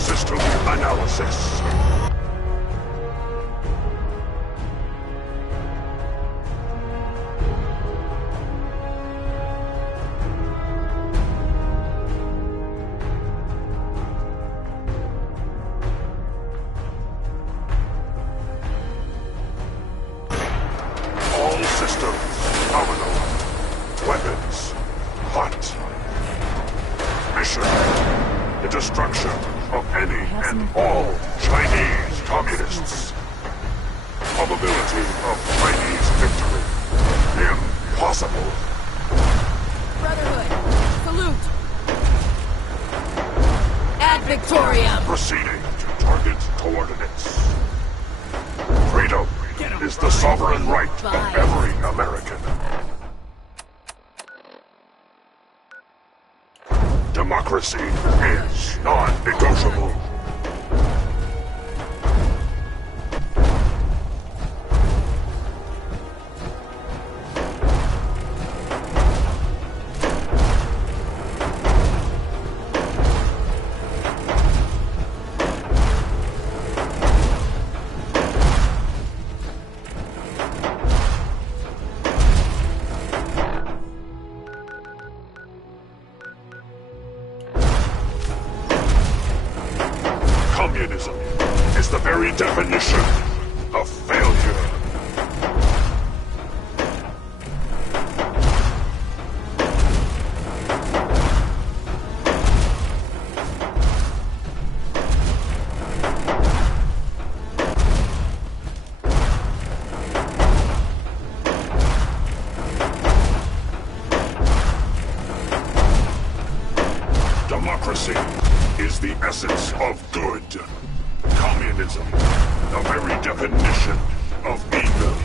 System analysis. All systems nominal. Weapons hot. Mission: the destruction of any and all Chinese communists. Probability of Chinese victory: impossible. Brotherhood, salute! Ad Victoriam! Proceeding to target coordinates. Freedom is the sovereign right of every American. Democracy is non-negotiable. Communism is the very definition of failure. Democracy is the essence of good. Communism, the very definition of evil.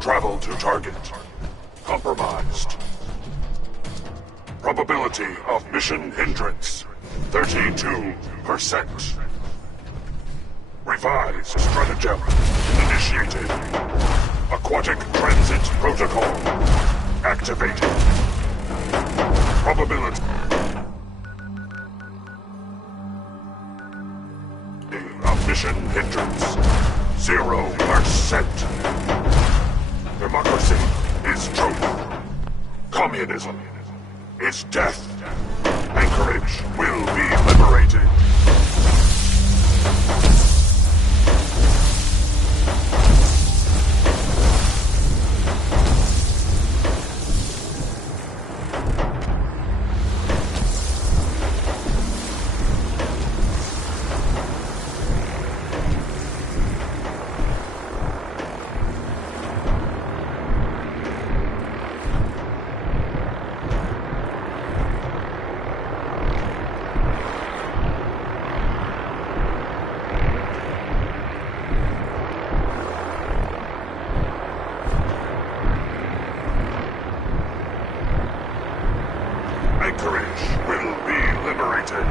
Travel to target. Compromised. Probability of mission hindrance, 32%. Revised stratagem initiated. Aquatic transit protocol activated. Probability of mission hindrance, 0%. Democracy is truth. Communism is death. Anchorage will be liberated. Anchorage will be liberated.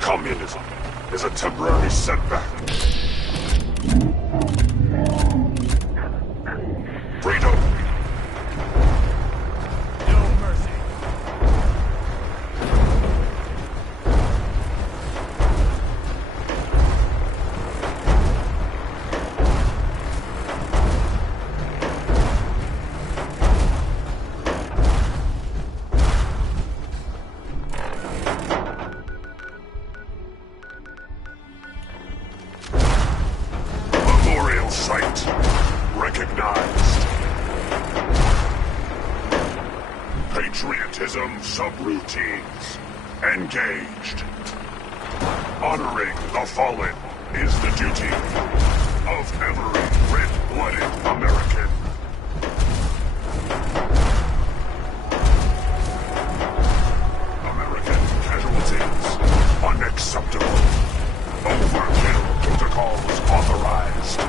Communism is a temporary setback. Freedom. No mercy. Memorial site recognized. Patriotism subroutines engaged. Honoring the fallen is the duty of every red-blooded American. American casualties unacceptable. Overkill protocols authorized.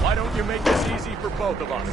Why don't you make this easy for both of us?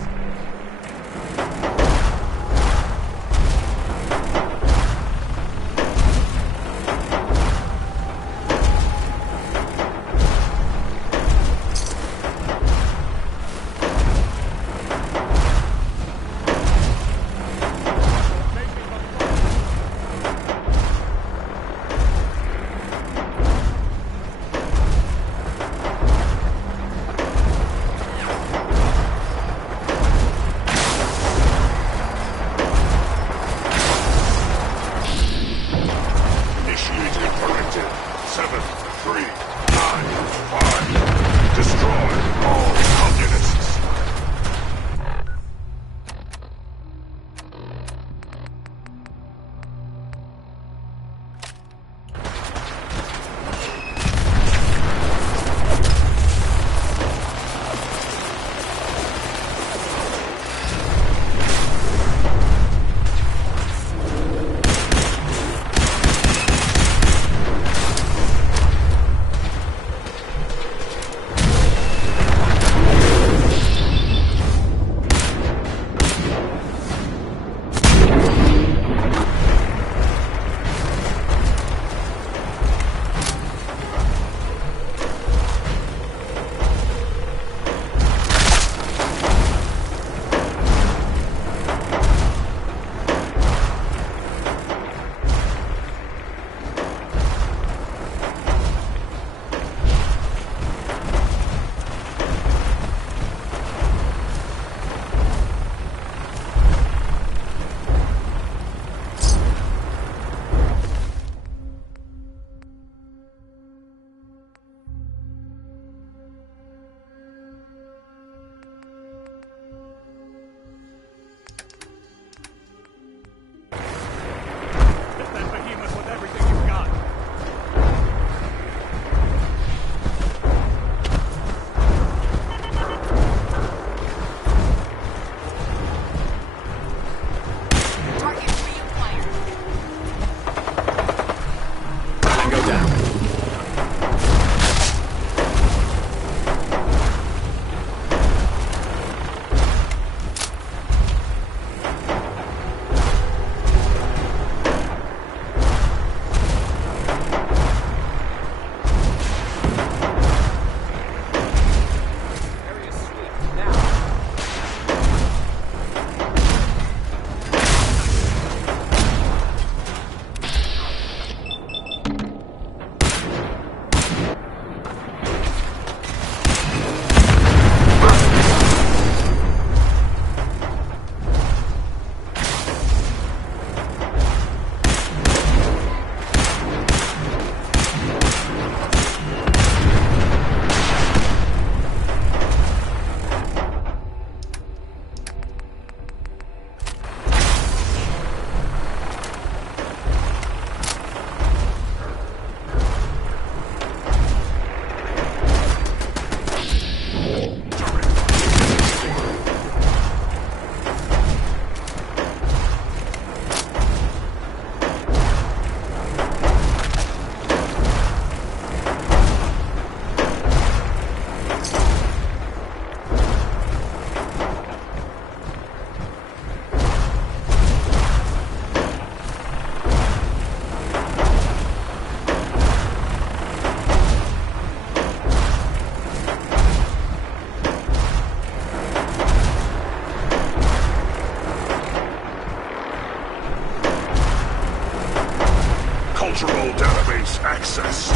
Cultural database access.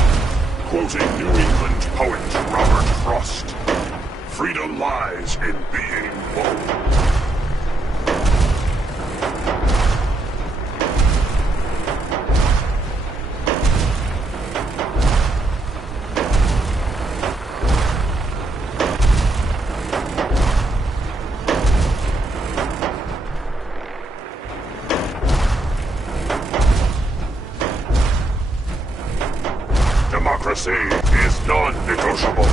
Quoting New England poet Robert Frost. Freedom lies in being bold. Democracy is non-negotiable.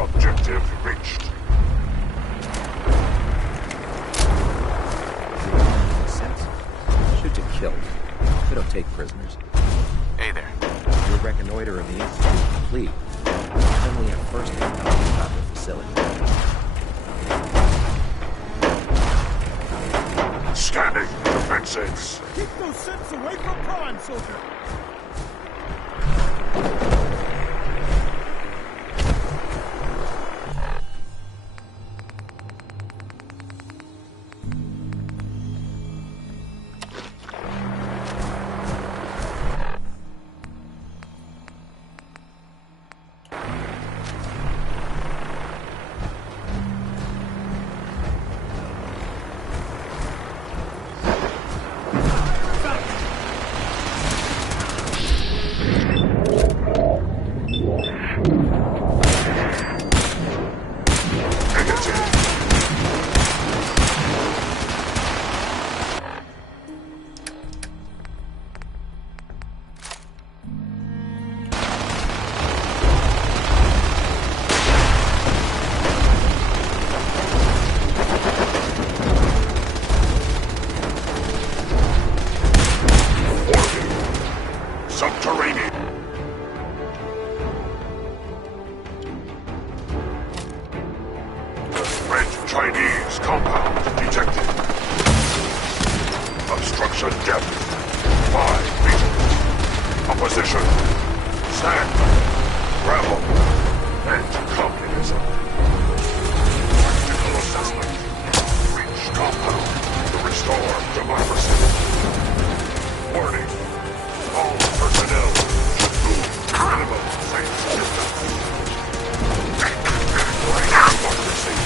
Objective reached. Shoot to kill. We don't take prisoners. Hey there. Your reconnoiter of the Institute is complete. Finally have first-hand knowledge about the facility. Scanning defenses. Keep those ships away from Prime, soldier! Subterranean. Red Chinese compound detected. Obstruction depth 5 meters. Opposition. Sand. Gravel. And communism. Practical assessment. Reach compound to restore democracy. Warning. All personnel should move minimum safe distance. Democracy.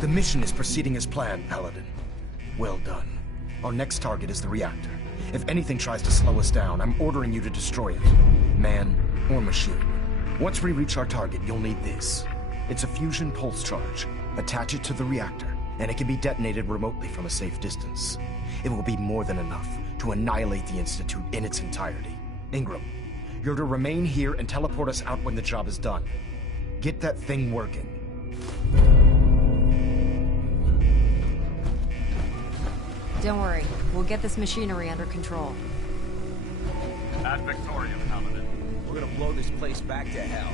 The mission is proceeding as planned, Paladin. Well done. Our next target is the reactor. If anything tries to slow us down, I'm ordering you to destroy it. Man or machine. Once we reach our target, you'll need this. It's a fusion pulse charge. Attach it to the reactor, and it can be detonated remotely from a safe distance. It will be more than enough to annihilate the Institute in its entirety. Ingram, you're to remain here and teleport us out when the job is done. Get that thing working. Don't worry, we'll get this machinery under control. Ad Victorium, Paladin. We're gonna blow this place back to hell.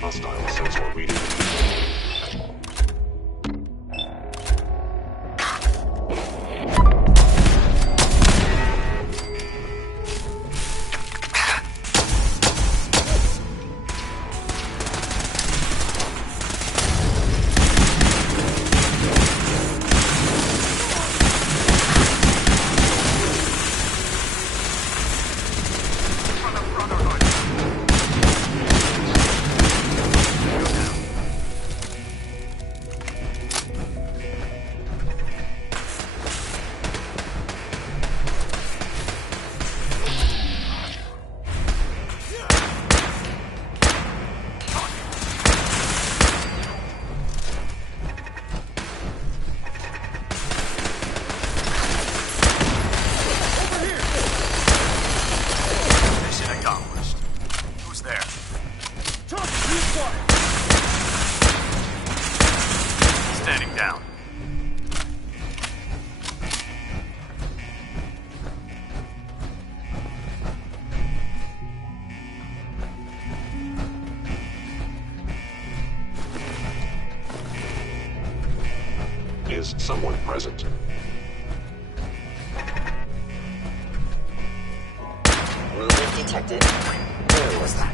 Hostile sensor reading. Standing down. Is someone present? Movement detected. Where was that?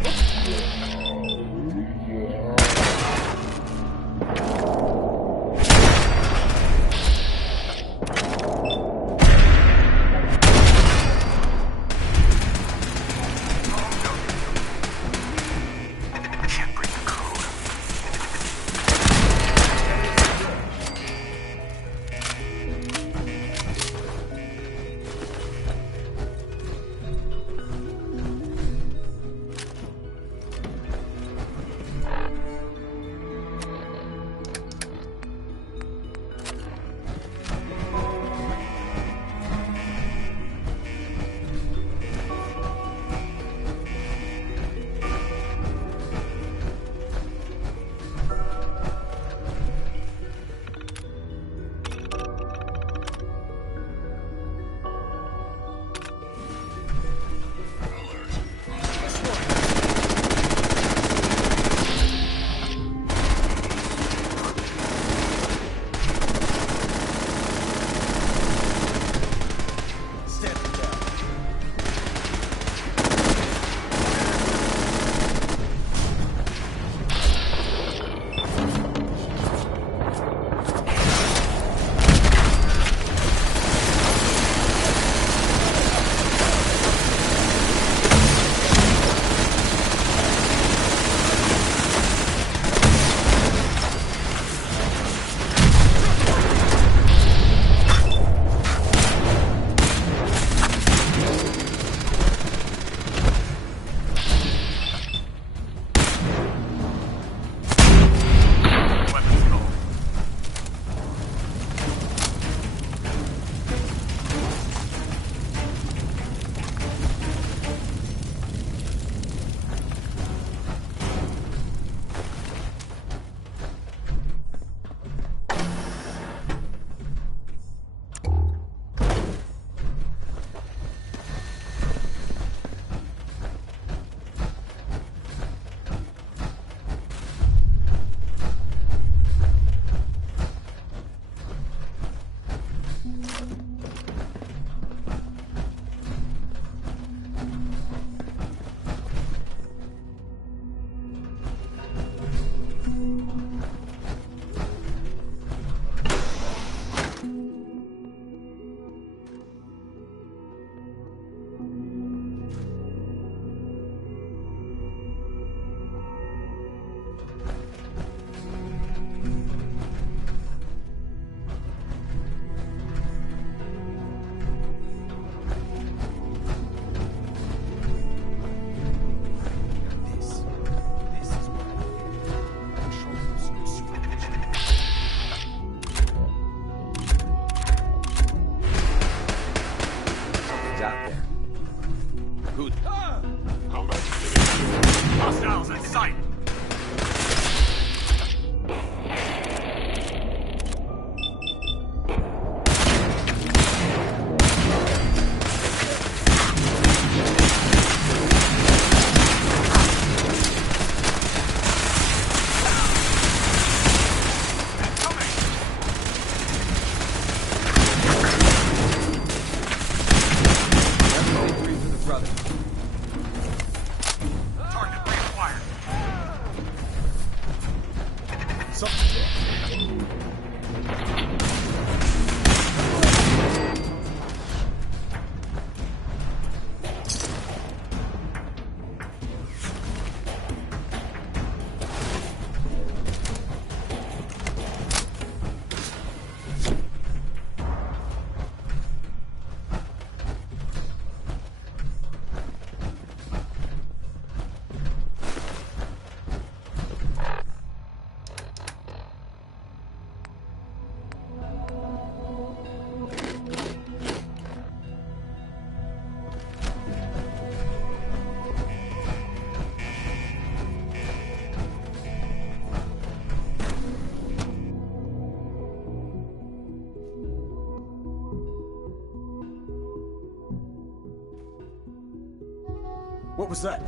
What was that?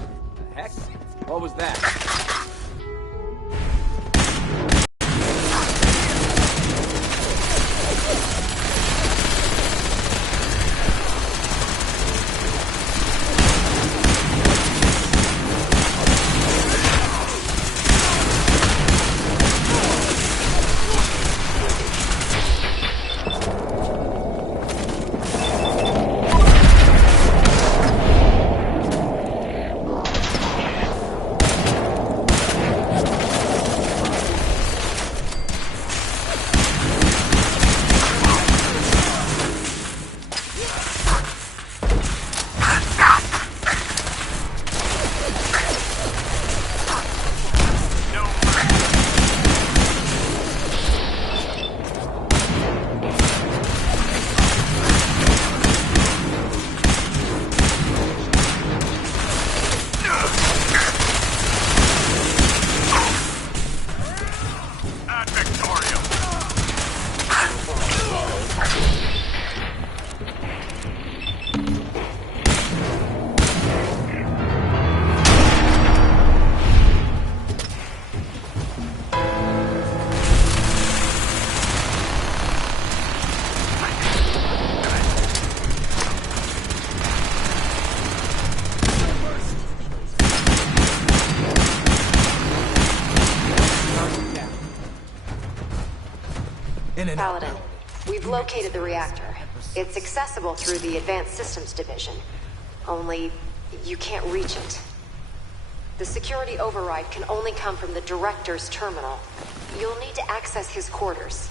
Heck? What was that? Paladin, we've located the reactor. It's accessible through the Advanced Systems Division. Only, you can't reach it. The security override can only come from the Director's terminal. You'll need to access his quarters.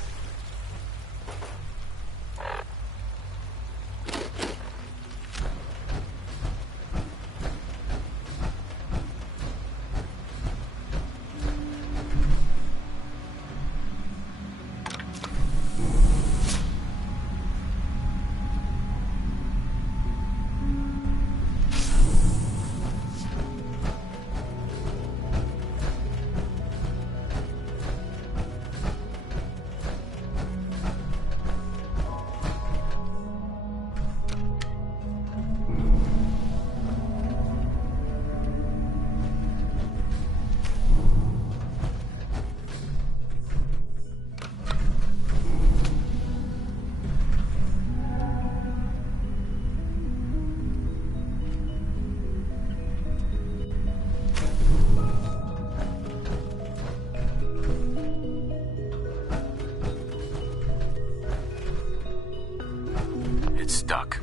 Stuck.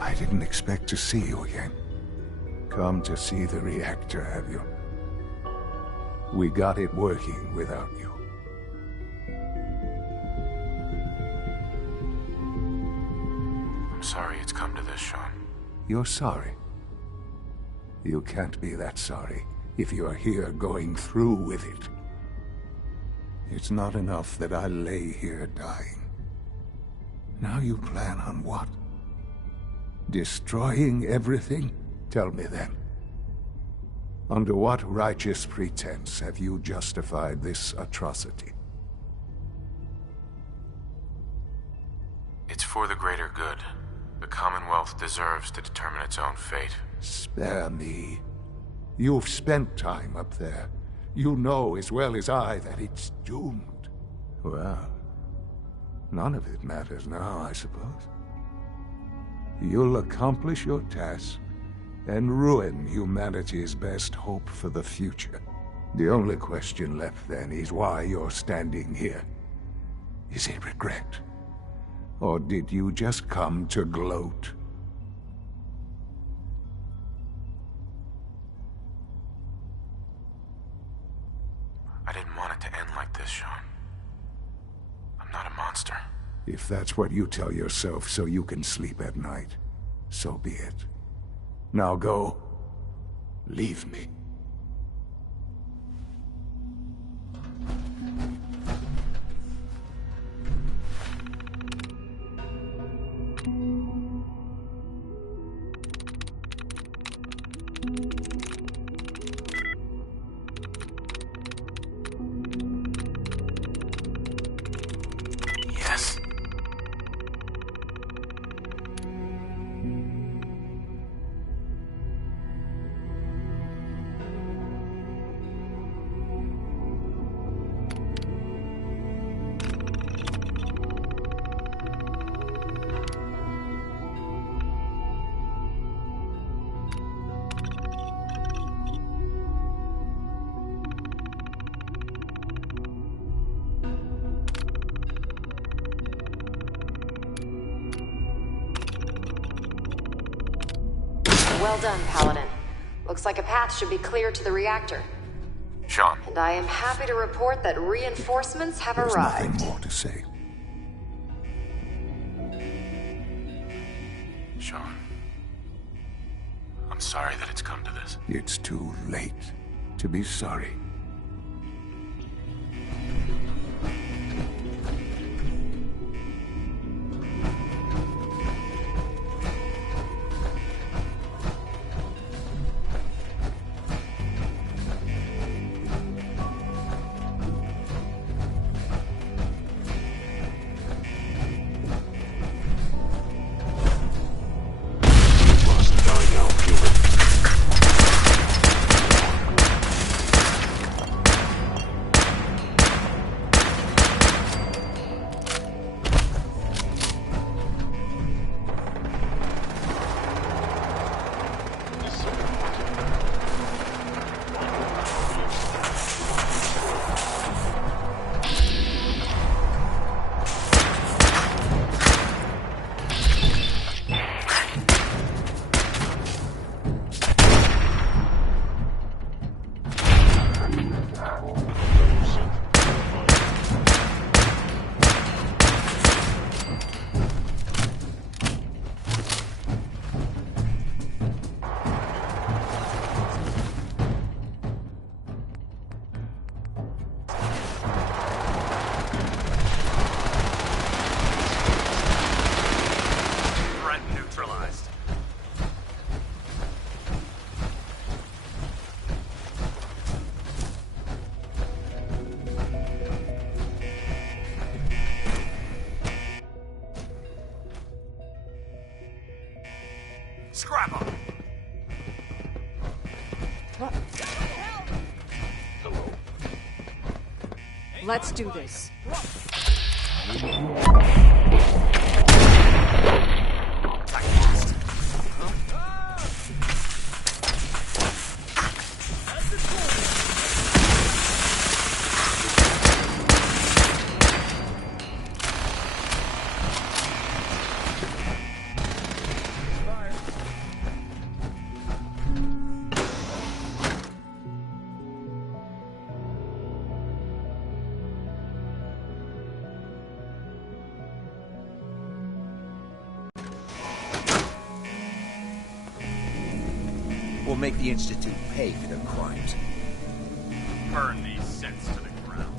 I didn't expect to see you again. Come to see the reactor, have you? We got it working without you. I'm sorry it's come to this, Sean. You're sorry? You can't be that sorry if you're here going through with it. It's not enough that I lay here dying. Now you plan on what? Destroying everything? Tell me then. Under what righteous pretense have you justified this atrocity? It's for the greater good. The Commonwealth deserves to determine its own fate. Spare me. You've spent time up there. You know as well as I that it's doomed. Well, none of it matters now, I suppose. You'll accomplish your task and ruin humanity's best hope for the future. The only question left then is why you're standing here. Is it regret? Or did you just come to gloat? I didn't want it to end like this, Sean. I'm not a monster. If that's what you tell yourself so you can sleep at night, so be it. Now go. Leave me. Well done, Paladin. Looks like a path should be clear to the reactor. Sean. And I am happy to report that reinforcements have There's arrived. nothing more to say. Sean. I'm sorry that it's come to this. It's too late to be sorry. Scrap 'em! Let's do this. We'll make the Institute pay for their crimes. Burn these sets to the ground.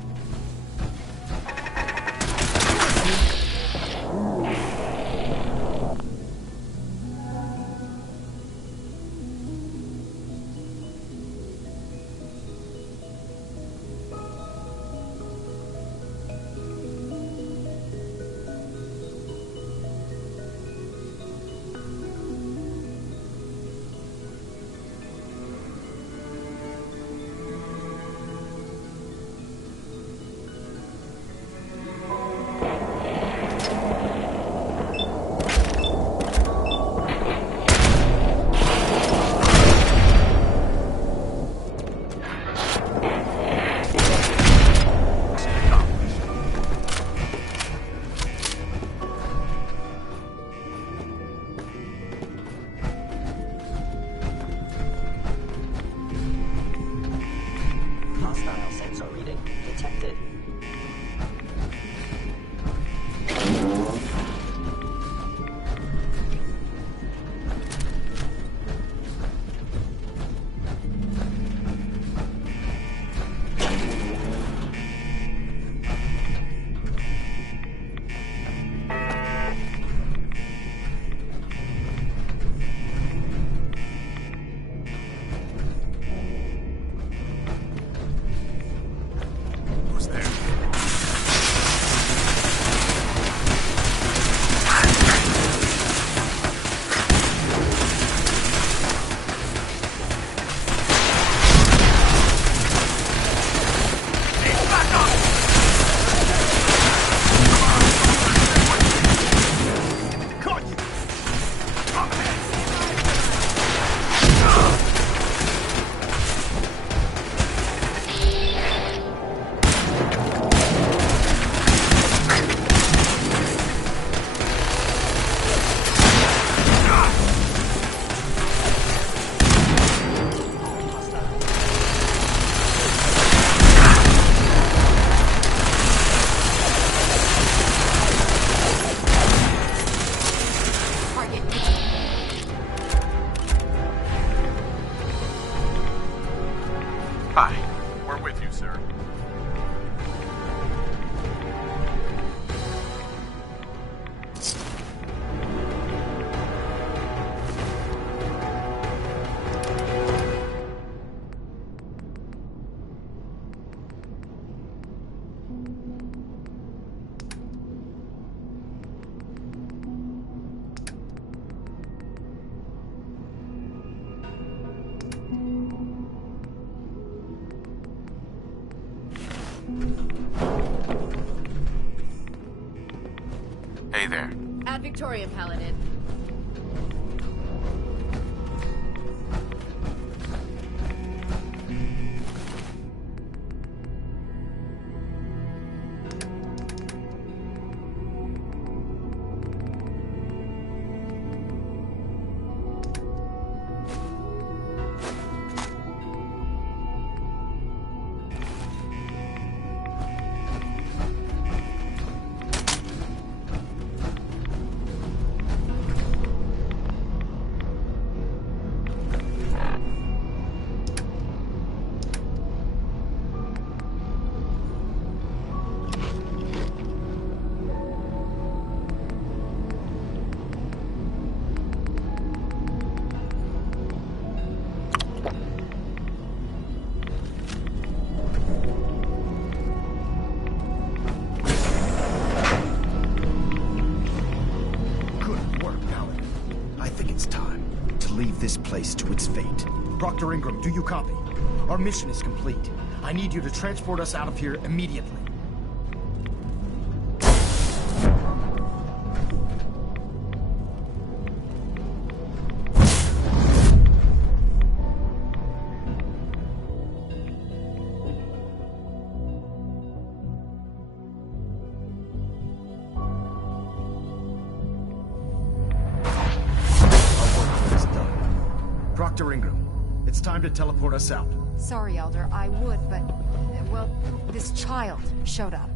Hostile sensor reading detected. Who's there? We're with you, sir. Hey there. Ad Victoriam, Paladin. This place to its fate. Dr. Ingram, do you copy? Our mission is complete. I need you to transport us out of here immediately. Dr. Ingram, it's time to teleport us out. Sorry, Elder, I would, but... well, this child showed up.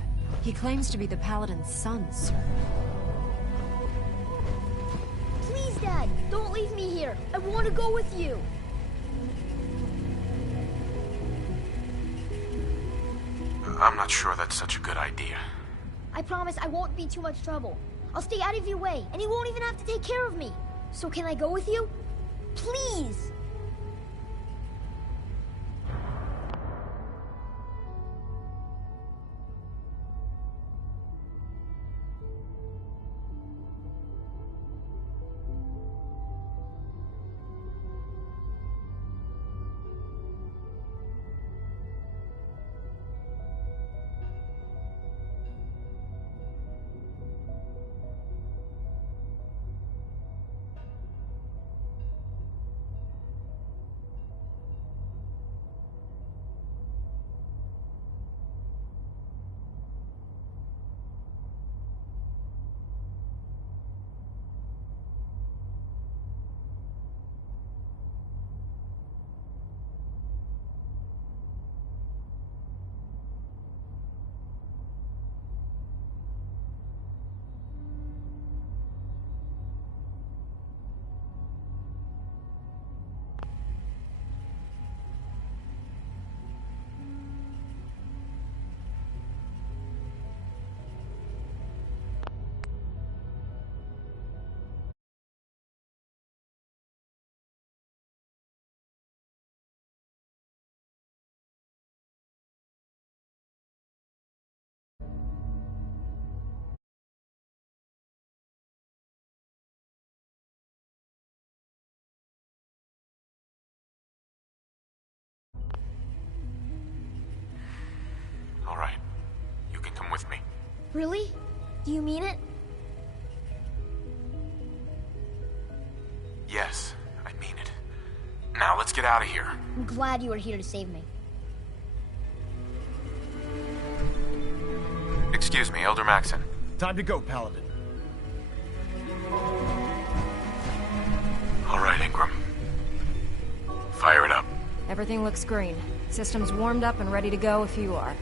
He claims to be the Paladin's son, sir. Please, Dad, don't leave me here. I want to go with you. I'm not sure that's such a good idea. I promise I won't be too much trouble. I'll stay out of your way, and you won't even have to take care of me. So can I go with you? Please! All right. You can come with me. Really? Do you mean it? Yes, I mean it. Now let's get out of here. I'm glad you are here to save me. Excuse me, Elder Maxson. Time to go, Paladin. All right, Ingram. Fire it up. Everything looks green. System's warmed up and ready to go if you are.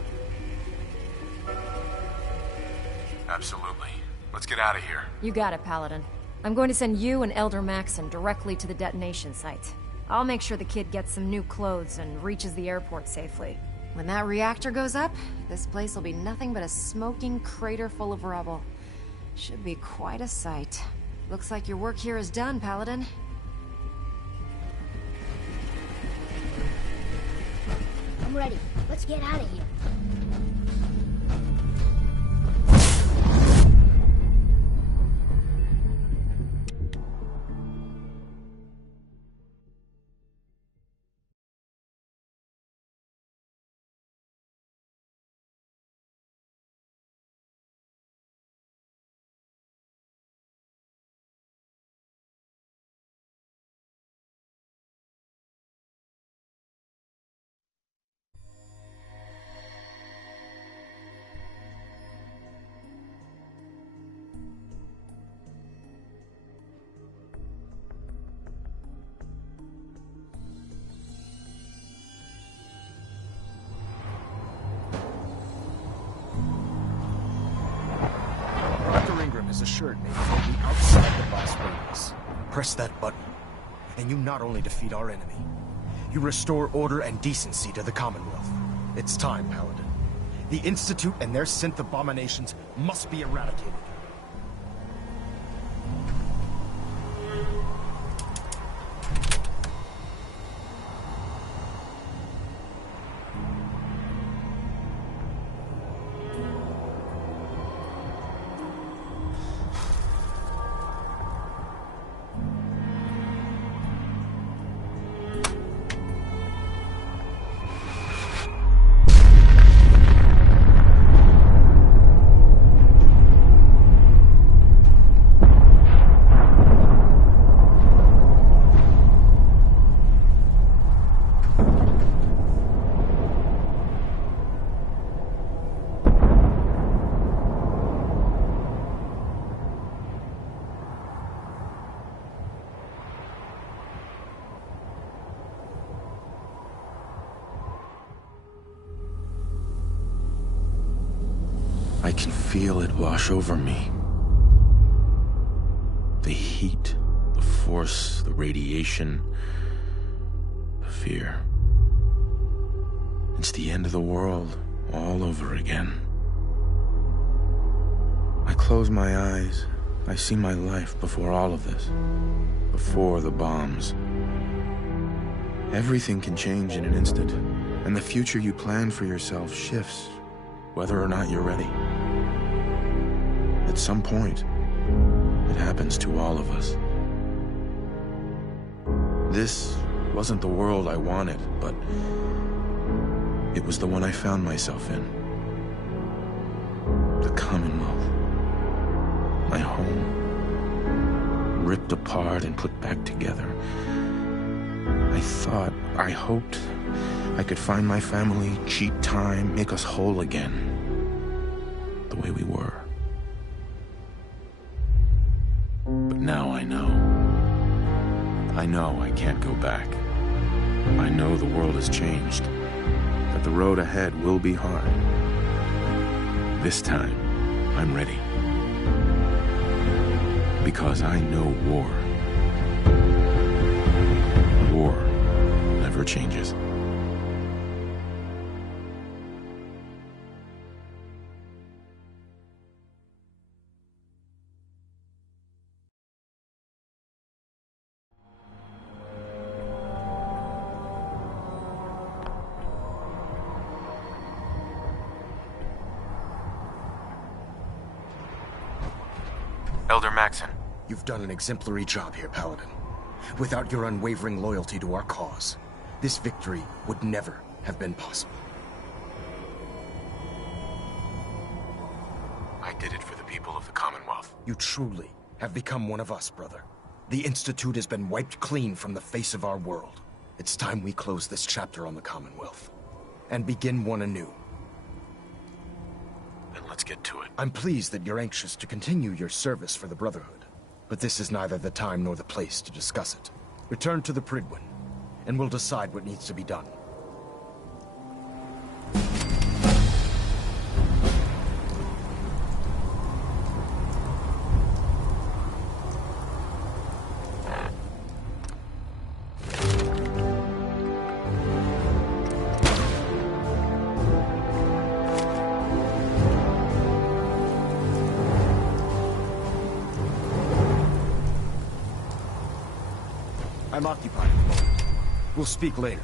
Absolutely. Let's get out of here. You got it, Paladin. I'm going to send you and Elder Maxson directly to the detonation site. I'll make sure the kid gets some new clothes and reaches the airport safely. When that reactor goes up, this place will be nothing but a smoking crater full of rubble. Should be quite a sight. Looks like your work here is done, Paladin. I'm ready. Let's get out of here. Has assured me that we'll be outside the Las Vegas. Press that button, and you not only defeat our enemy, you restore order and decency to the Commonwealth. It's time, Paladin. The Institute and their synth abominations must be eradicated. I can feel it wash over me. The heat, the force, the radiation, the fear. It's the end of the world all over again. I close my eyes. I see my life before all of this. Before the bombs. Everything can change in an instant, and the future you plan for yourself shifts, whether or not you're ready. At some point, it happens to all of us. This wasn't the world I wanted, but it was the one I found myself in. The Commonwealth. My home. Ripped apart and put back together. I hoped I could find my family, cheat time, make us whole again. The way we were. But now I know. I know I can't go back. I know the world has changed. That the road ahead will be hard. This time, I'm ready. Because I know war. War never changes. Elder Maxson. You've done an exemplary job here, Paladin. Without your unwavering loyalty to our cause, this victory would never have been possible. I did it for the people of the Commonwealth. You truly have become one of us, brother. The Institute has been wiped clean from the face of our world. It's time we close this chapter on the Commonwealth and begin one anew. Then let's get to it. I'm pleased that you're anxious to continue your service for the Brotherhood, but this is neither the time nor the place to discuss it. Return to the Prydwen, and we'll decide what needs to be done. I'm occupied at the moment. We'll speak later.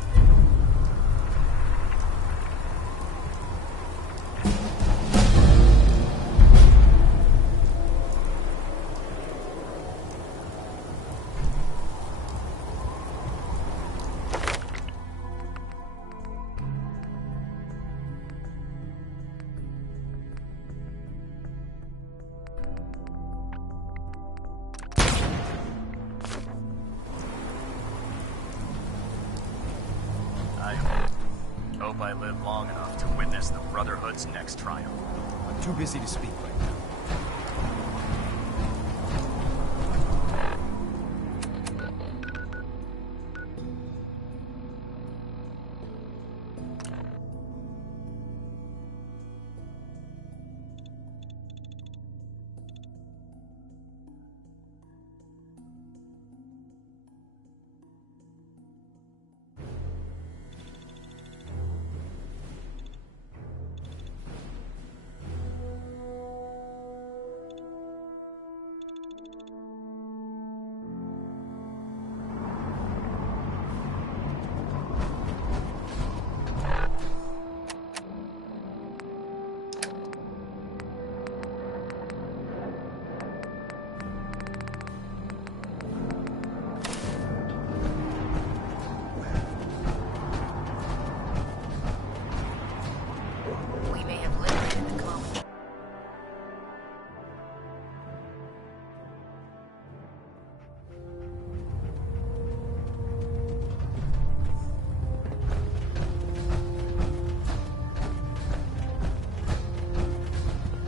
I live long enough to witness the Brotherhood's next triumph. I'm too busy to speak right now.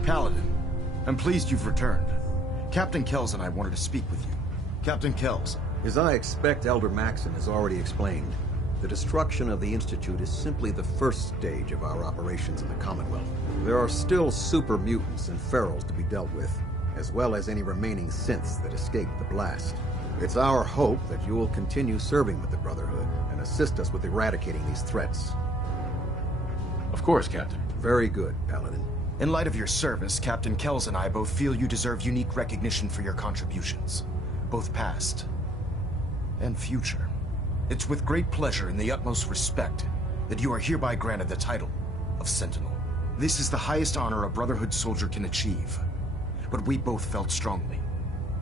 Paladin, I'm pleased you've returned. Captain Kells and I wanted to speak with you. Captain Kells. As I expect Elder Maxon has already explained, the destruction of the Institute is simply the first stage of our operations in the Commonwealth. There are still super mutants and ferals to be dealt with, as well as any remaining synths that escaped the blast. It's our hope that you will continue serving with the Brotherhood and assist us with eradicating these threats. Of course, Captain. Very good, Paladin. In light of your service, Captain Kells and I both feel you deserve unique recognition for your contributions, both past and future. It's with great pleasure and the utmost respect that you are hereby granted the title of Sentinel. This is the highest honor a Brotherhood soldier can achieve, but we both felt strongly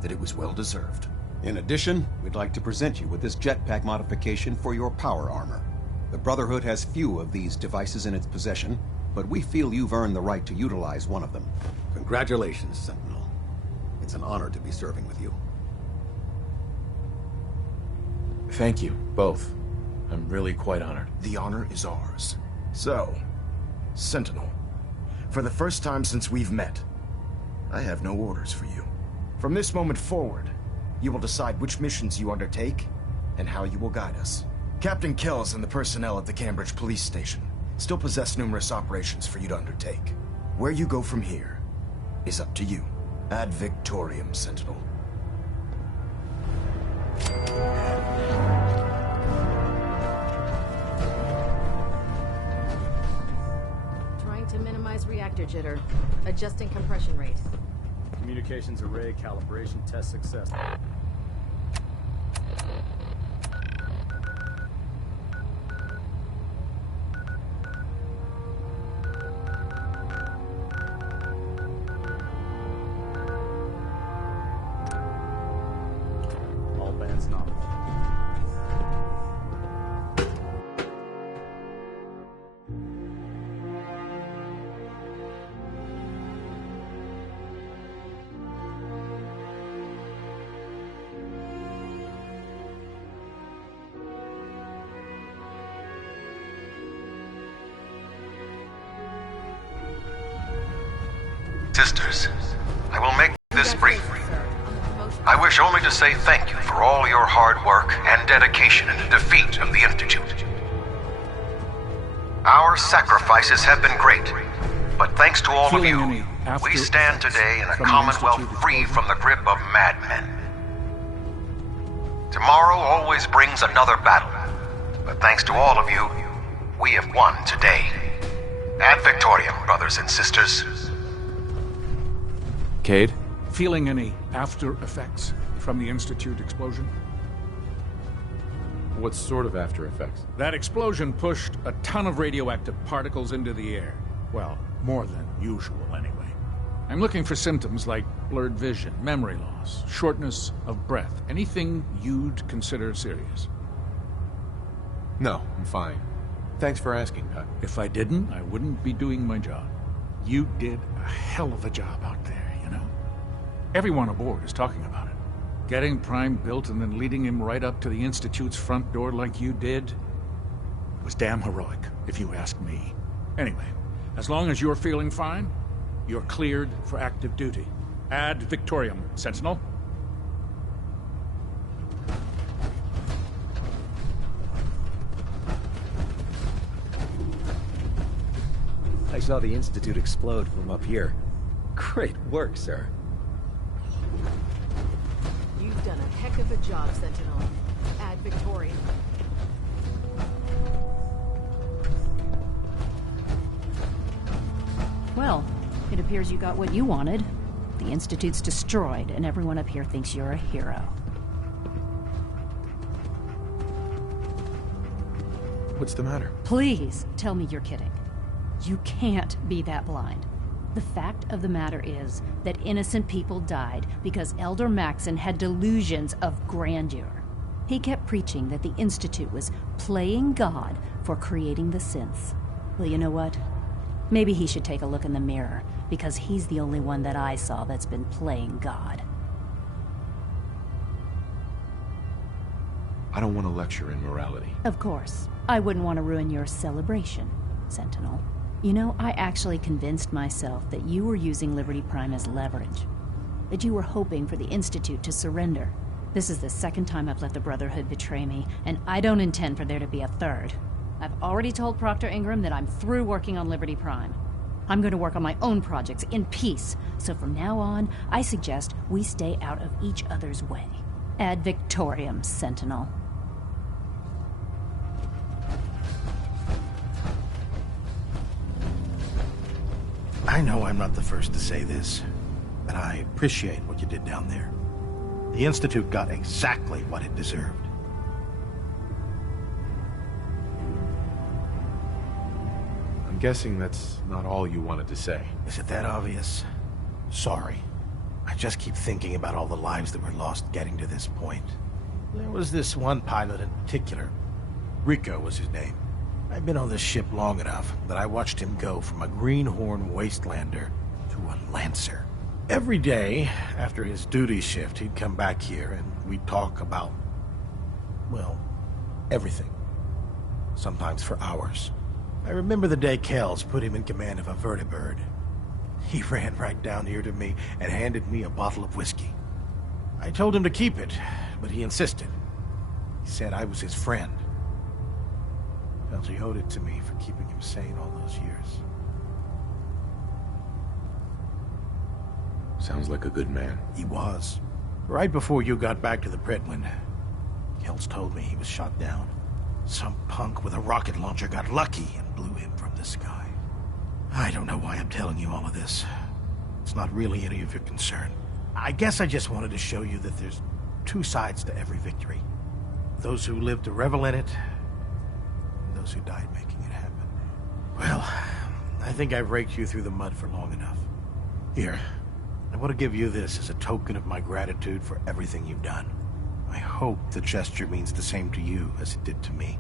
that it was well deserved. In addition, we'd like to present you with this jetpack modification for your power armor. The Brotherhood has few of these devices in its possession, but we feel you've earned the right to utilize one of them. Congratulations, Sentinel. It's an honor to be serving with you. Thank you, both. I'm really quite honored. The honor is ours. So, Sentinel, for the first time since we've met, I have no orders for you. From this moment forward, you will decide which missions you undertake and how you will guide us. Captain Kells and the personnel at the Cambridge Police Station still possess numerous operations for you to undertake. Where you go from here is up to you. Ad Victoriam, Sentinel. Trying to minimize reactor jitter. Adjusting compression rate. Communications array calibration test successful. All bands nominal. Sisters, I will make this brief. I wish only to say thank you for all your hard work and dedication in the defeat of the Institute. Our sacrifices have been great, but thanks to all of you, we stand today in a Commonwealth free from the grip of madmen. Tomorrow always brings another battle, but thanks to all of you, we have won today. Ad Victoriam, brothers and sisters. Cade? Feeling any after effects from the Institute explosion? What sort of after effects? That explosion pushed a ton of radioactive particles into the air. Well, more than usual anyway. I'm looking for symptoms like blurred vision, memory loss, shortness of breath. Anything you'd consider serious. No, I'm fine. Thanks for asking, Pat. If I didn't, I wouldn't be doing my job. You did a hell of a job out there, you know? Everyone aboard is talking about it. Getting Prime built and then leading him right up to the Institute's front door like you did was damn heroic, if you ask me. Anyway, as long as you're feeling fine, you're cleared for active duty. Ad Victoriam, Sentinel. I saw the Institute explode from up here. Great work, sir. You've done a heck of a job, Sentinel. Ad Victoriam. Well, it appears you got what you wanted. The Institute's destroyed, and everyone up here thinks you're a hero. What's the matter? Please, tell me you're kidding. You can't be that blind. The fact of the matter is that innocent people died because Elder Maxson had delusions of grandeur. He kept preaching that the Institute was playing God for creating the synths. Well, you know what? Maybe he should take a look in the mirror, because he's the only one that I saw that's been playing God. I don't want to lecture in morality. Of course. I wouldn't want to ruin your celebration, Sentinel. You know, I actually convinced myself that you were using Liberty Prime as leverage. That you were hoping for the Institute to surrender. This is the second time I've let the Brotherhood betray me, and I don't intend for there to be a third. I've already told Proctor Ingram that I'm through working on Liberty Prime. I'm going to work on my own projects in peace, so from now on, I suggest we stay out of each other's way. Ad Victoriam, Sentinel. I know I'm not the first to say this, but I appreciate what you did down there. The Institute got exactly what it deserved. I'm guessing that's not all you wanted to say. Is it that obvious? Sorry. I just keep thinking about all the lives that were lost getting to this point. There was this one pilot in particular. Rico was his name. I've been on this ship long enough that I watched him go from a greenhorn wastelander to a Lancer. Every day, after his duty shift, he'd come back here and we'd talk about, well, everything. Sometimes for hours. I remember the day Kells put him in command of a vertibird. He ran right down here to me and handed me a bottle of whiskey. I told him to keep it, but he insisted. He said I was his friend. Felt he owed it to me for keeping him sane all those years. Sounds like a good man. He was. Right before you got back to the Predwin, Kells told me he was shot down. Some punk with a rocket launcher got lucky and blew him from the sky. I don't know why I'm telling you all of this. It's not really any of your concern. I guess I just wanted to show you that there's two sides to every victory. Those who live to revel in it, and those who died making it happen. Well, I think I've raked you through the mud for long enough. Here, I want to give you this as a token of my gratitude for everything you've done. I hope the gesture means the same to you as it did to me.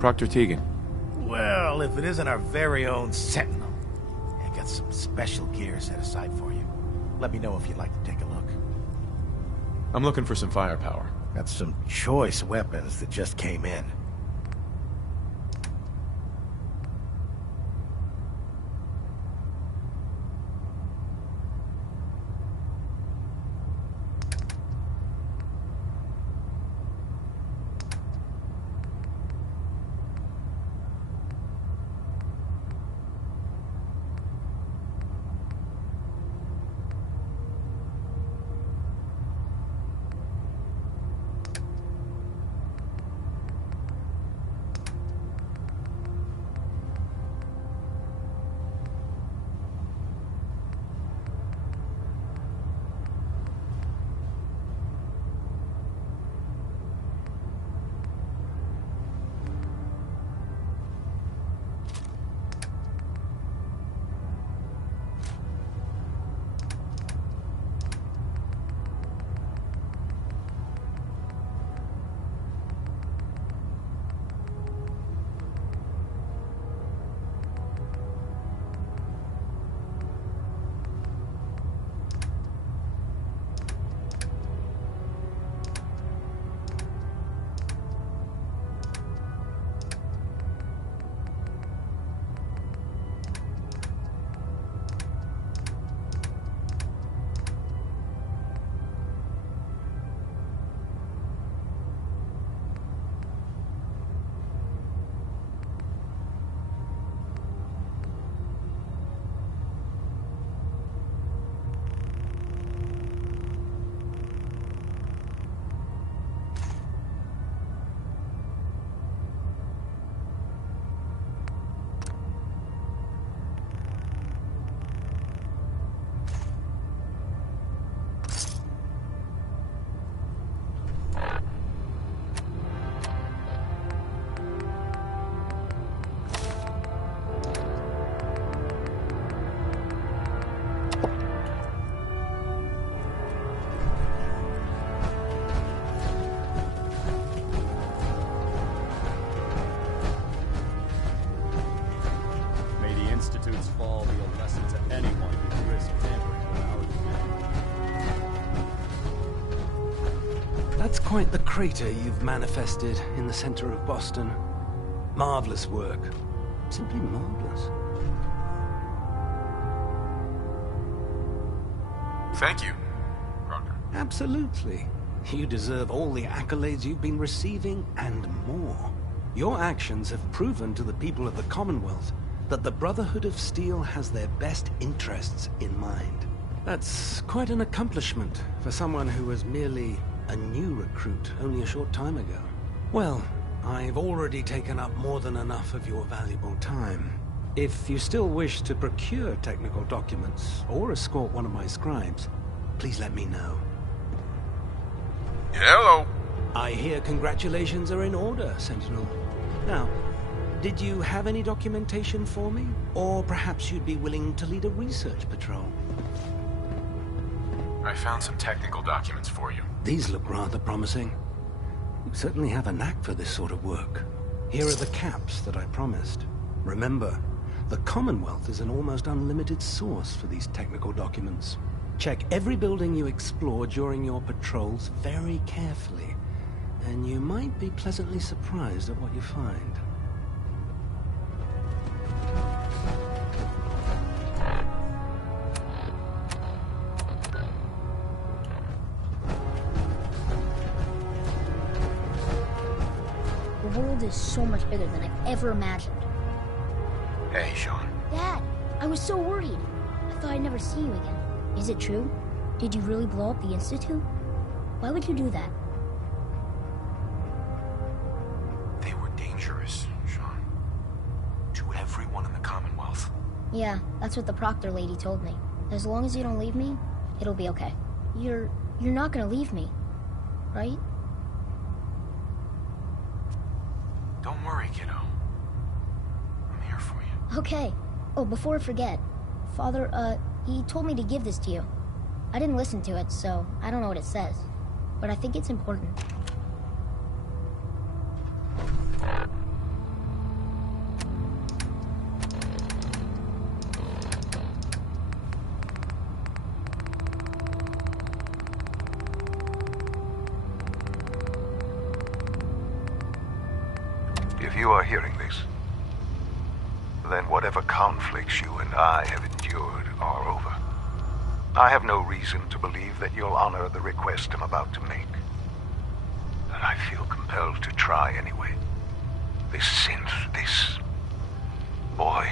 Proctor Tegan. Well, if it isn't our very own Sentinel, I got some special gear set aside for you. Let me know if you'd like to take a look. I'm looking for some firepower. Got some choice weapons that just came in. Institute's fall be a lesson to anyone who risks tampering with our command. That's quite the crater you've manifested in the center of Boston. Marvelous work. Simply marvelous. Thank you, Proctor. Absolutely. You deserve all the accolades you've been receiving and more. Your actions have proven to the people of the Commonwealth that the Brotherhood of Steel has their best interests in mind. That's quite an accomplishment for someone who was merely a new recruit only a short time ago. Well, I've already taken up more than enough of your valuable time. If you still wish to procure technical documents or escort one of my scribes, please let me know. Hello. I hear congratulations are in order, Sentinel. Now, did you have any documentation for me? Or perhaps you'd be willing to lead a research patrol? I found some technical documents for you. These look rather promising. You certainly have a knack for this sort of work. Here are the caps that I promised. Remember, the Commonwealth is an almost unlimited source for these technical documents. Check every building you explore during your patrols very carefully, and you might be pleasantly surprised at what you find. The world is so much bigger than I've ever imagined. Hey, Sean. Dad, I was so worried. I thought I'd never see you again. Is it true? Did you really blow up the Institute? Why would you do that? They were dangerous, Sean. To everyone in the Commonwealth. Yeah, that's what the Proctor lady told me. As long as you don't leave me, it'll be okay. You're not gonna leave me, right? Don't worry, kiddo. I'm here for you. Okay. Oh, before I forget, Father, he told me to give this to you. I didn't listen to it, so I don't know what it says. But I think it's important. If you are hearing this, then whatever conflicts you and I have endured are over. I have no reason to believe that you'll honor the request I'm about to make. But I feel compelled to try anyway. This synth, this boy,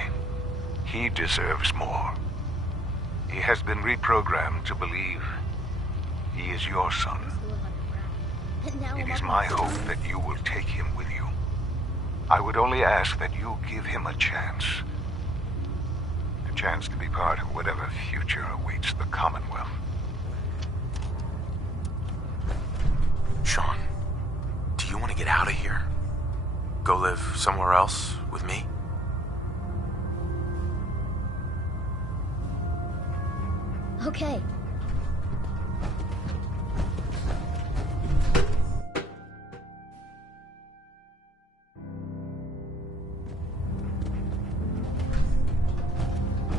he deserves more. He has been reprogrammed to believe he is your son. It is my hope that you will take him with you. I would only ask that you give him a chance. A chance to be part of whatever future awaits the Commonwealth. Sean, do you want to get out of here? Go live somewhere else with me? Okay.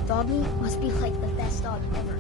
Doggy must be like the best dog ever.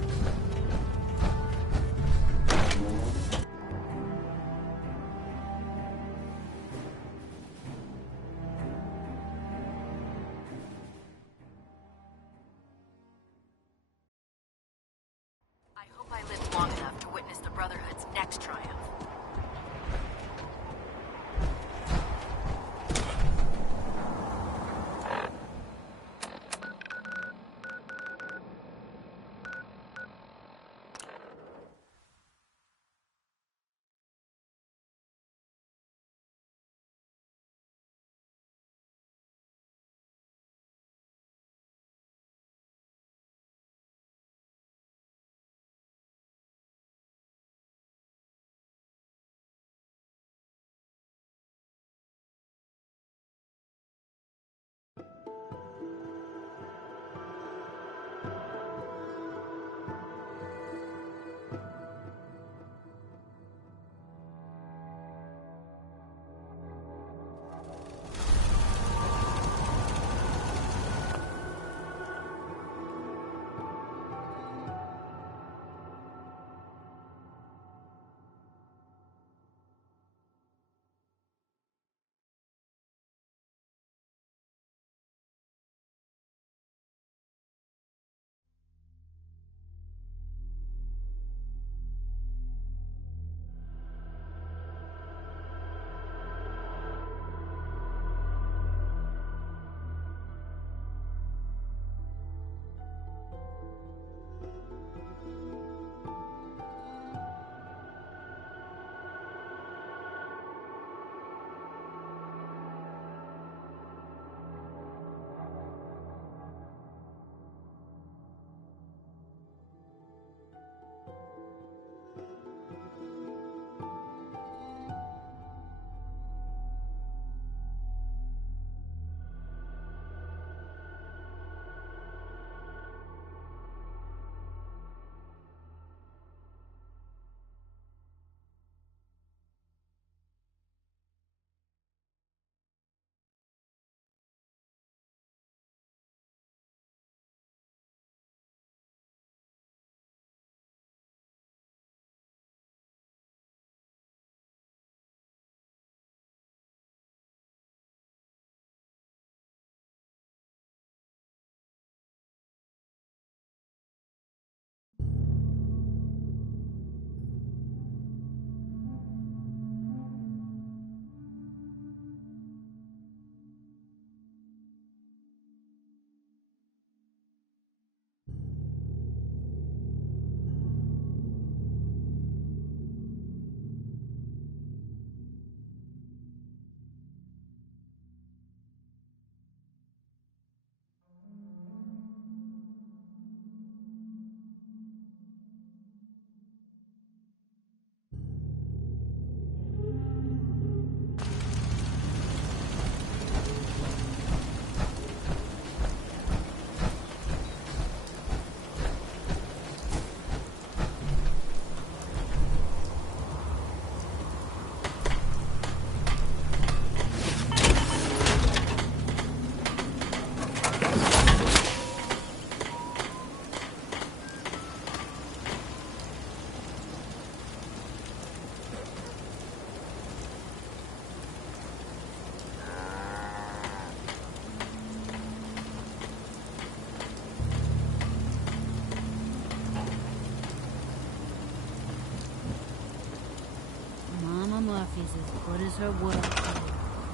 as good as her word.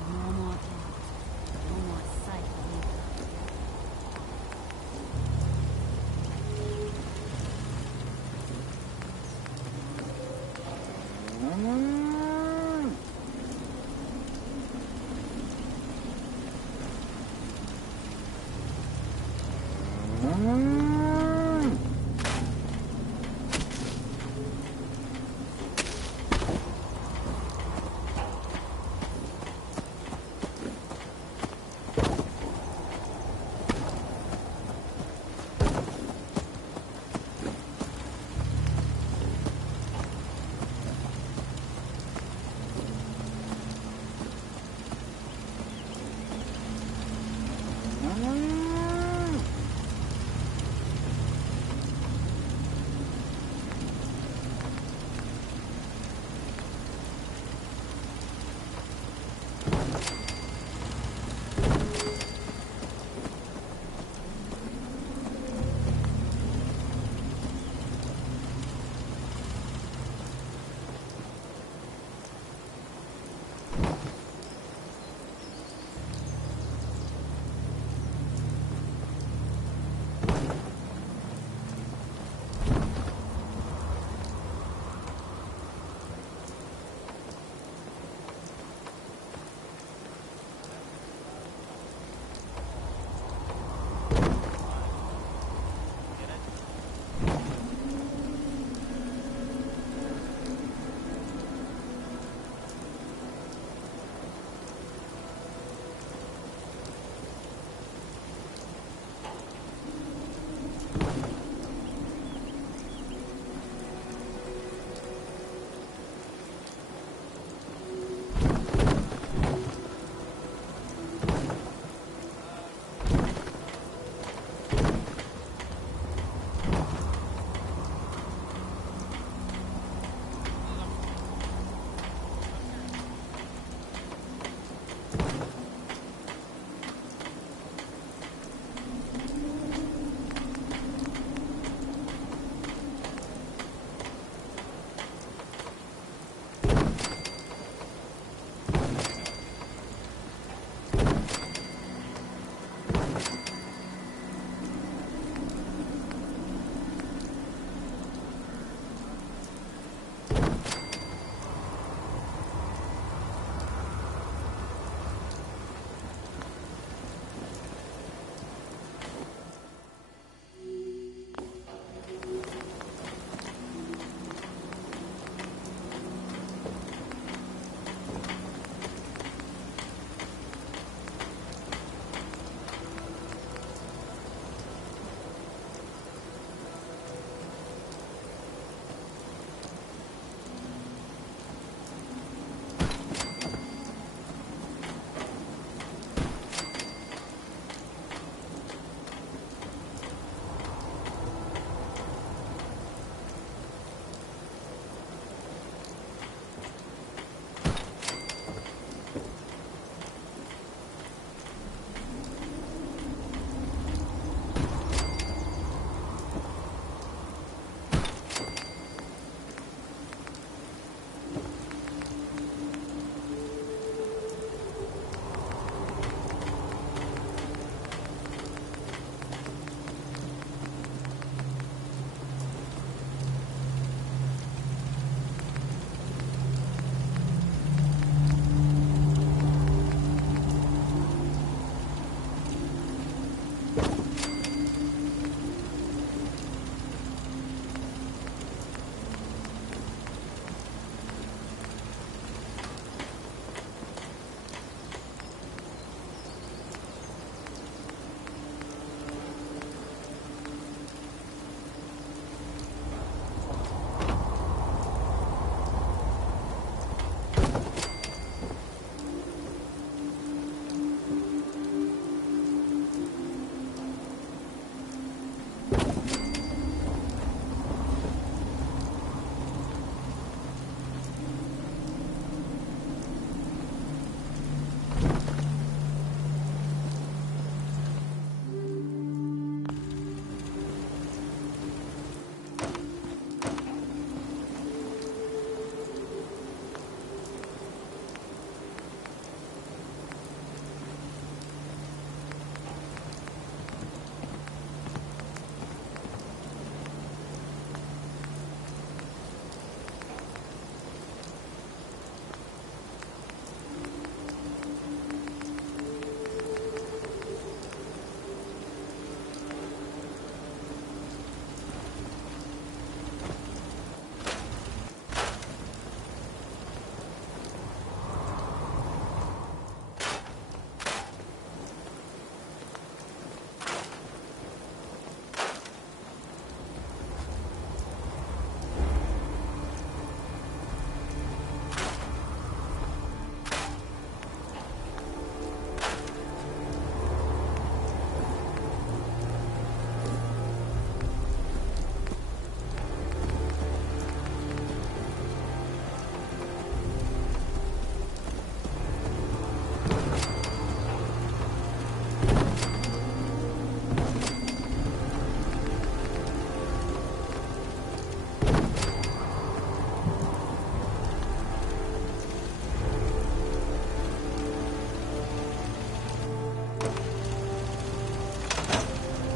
No more tales. No more sight either.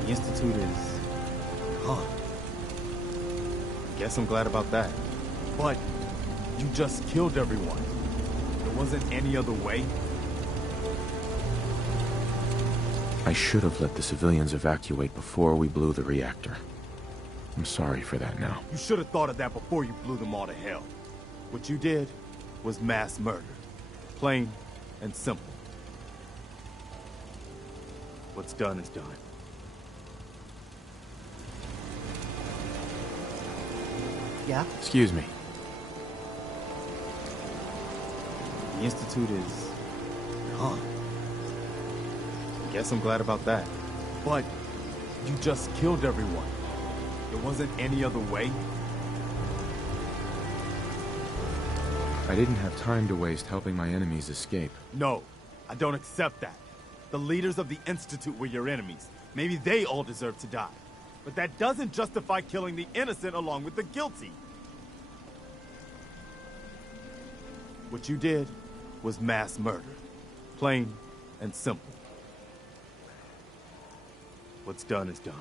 The Institute is gone. Guess I'm glad about that. But you just killed everyone. There wasn't any other way. I should have let the civilians evacuate before we blew the reactor. I'm sorry for that now. You should have thought of that before you blew them all to hell. What you did was mass murder. Plain and simple. What's done is done. Yeah? Excuse me. The Institute is gone. Guess I'm glad about that. But you just killed everyone. There wasn't any other way. I didn't have time to waste helping my enemies escape. No, I don't accept that. The leaders of the Institute were your enemies. Maybe they all deserve to die. But that doesn't justify killing the innocent along with the guilty. What you did was mass murder. Plain and simple. What's done is done.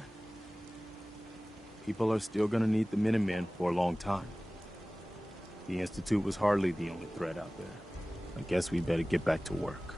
People are still gonna need the Minutemen for a long time. The Institute was hardly the only threat out there. I guess we better get back to work.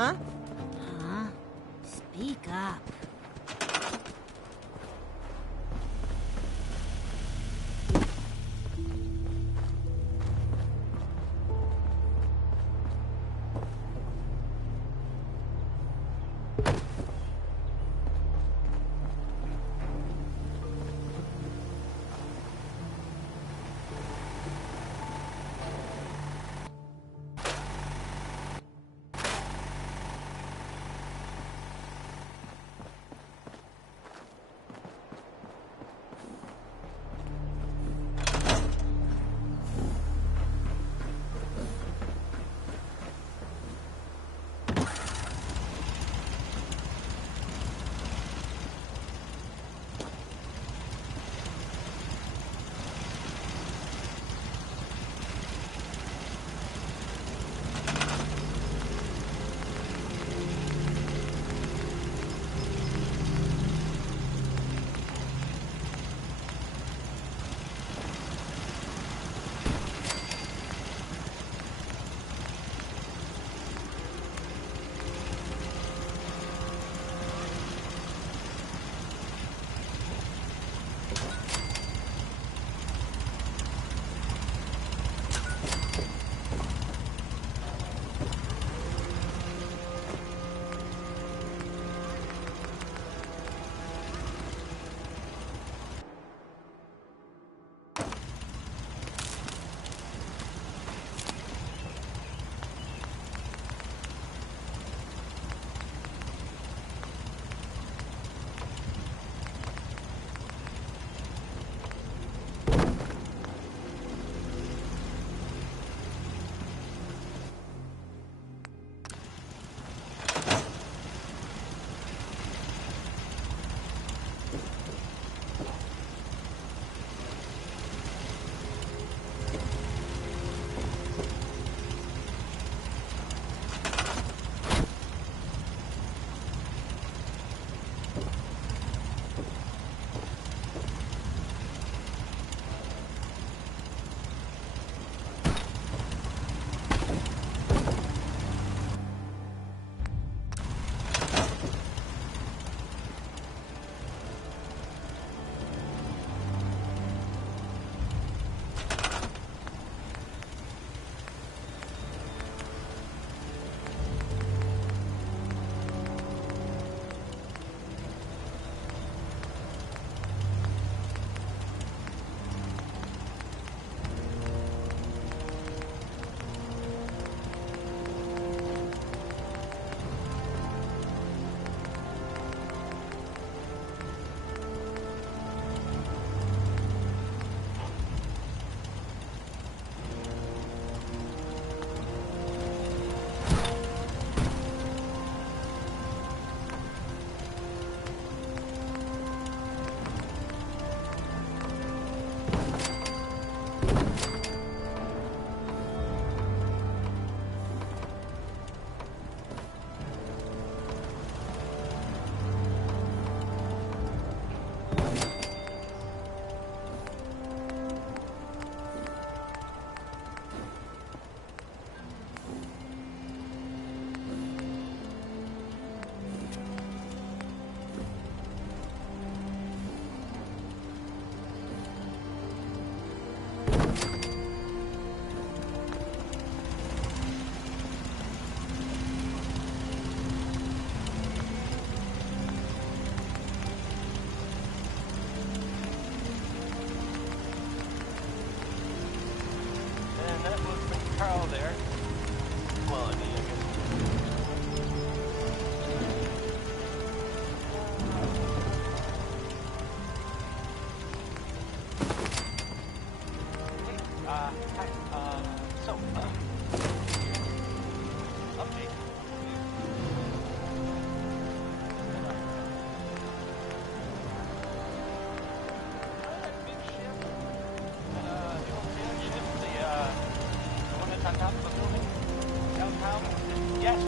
Huh? Huh? Speak up.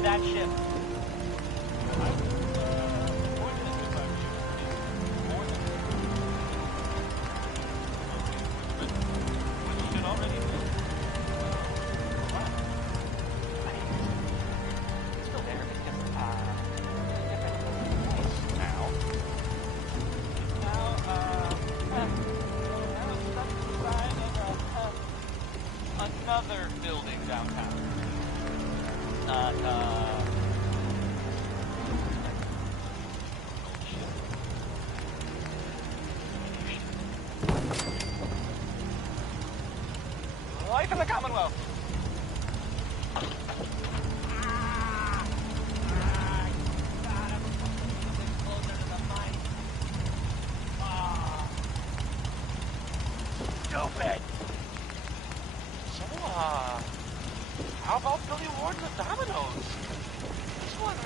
that ship. Another building downtown. Life in the Commonwealth. Stupid. So, how about Billy Ward and the Dominoes? This one,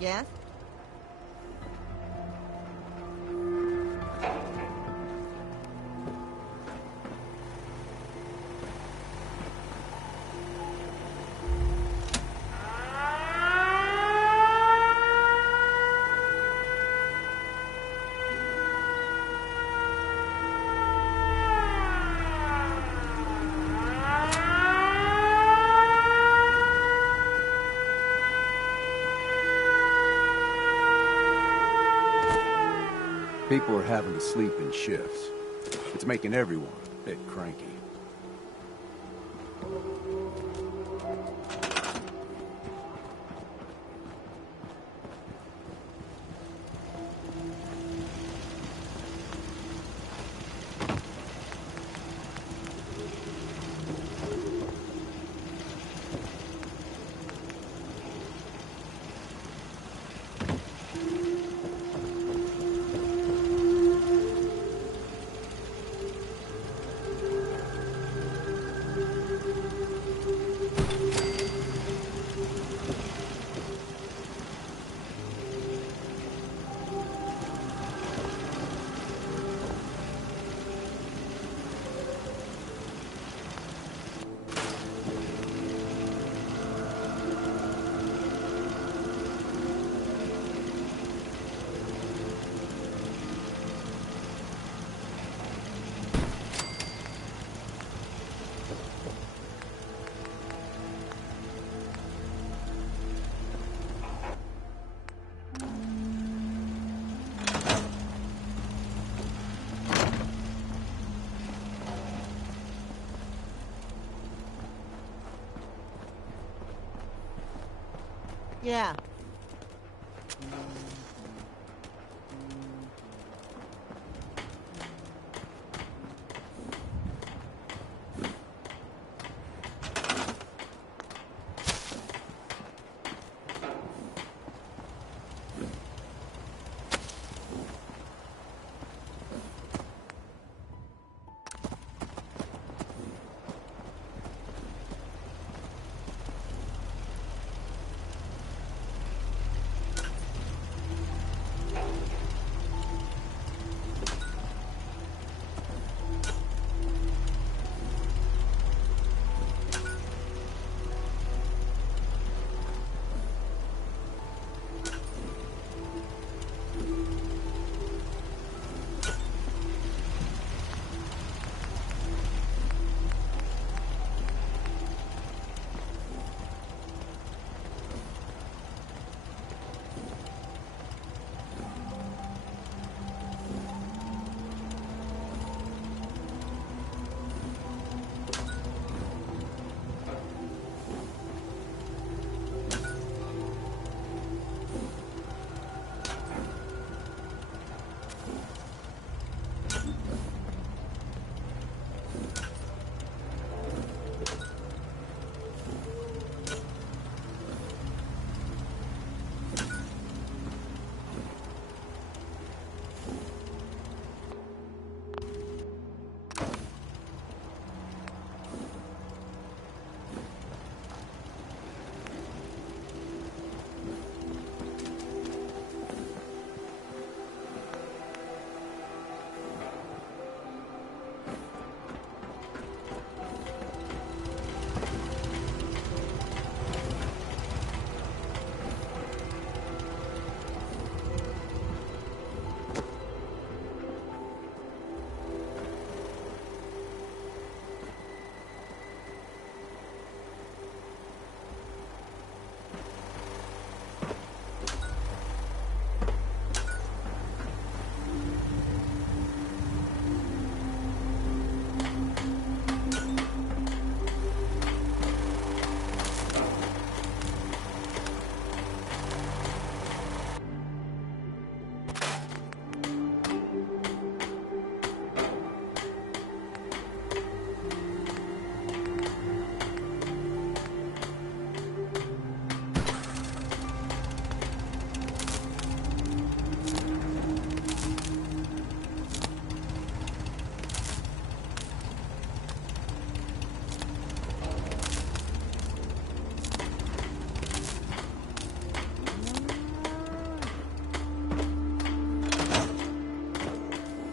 Yes? People are having to sleep in shifts. It's making everyone a bit cranky. Yeah.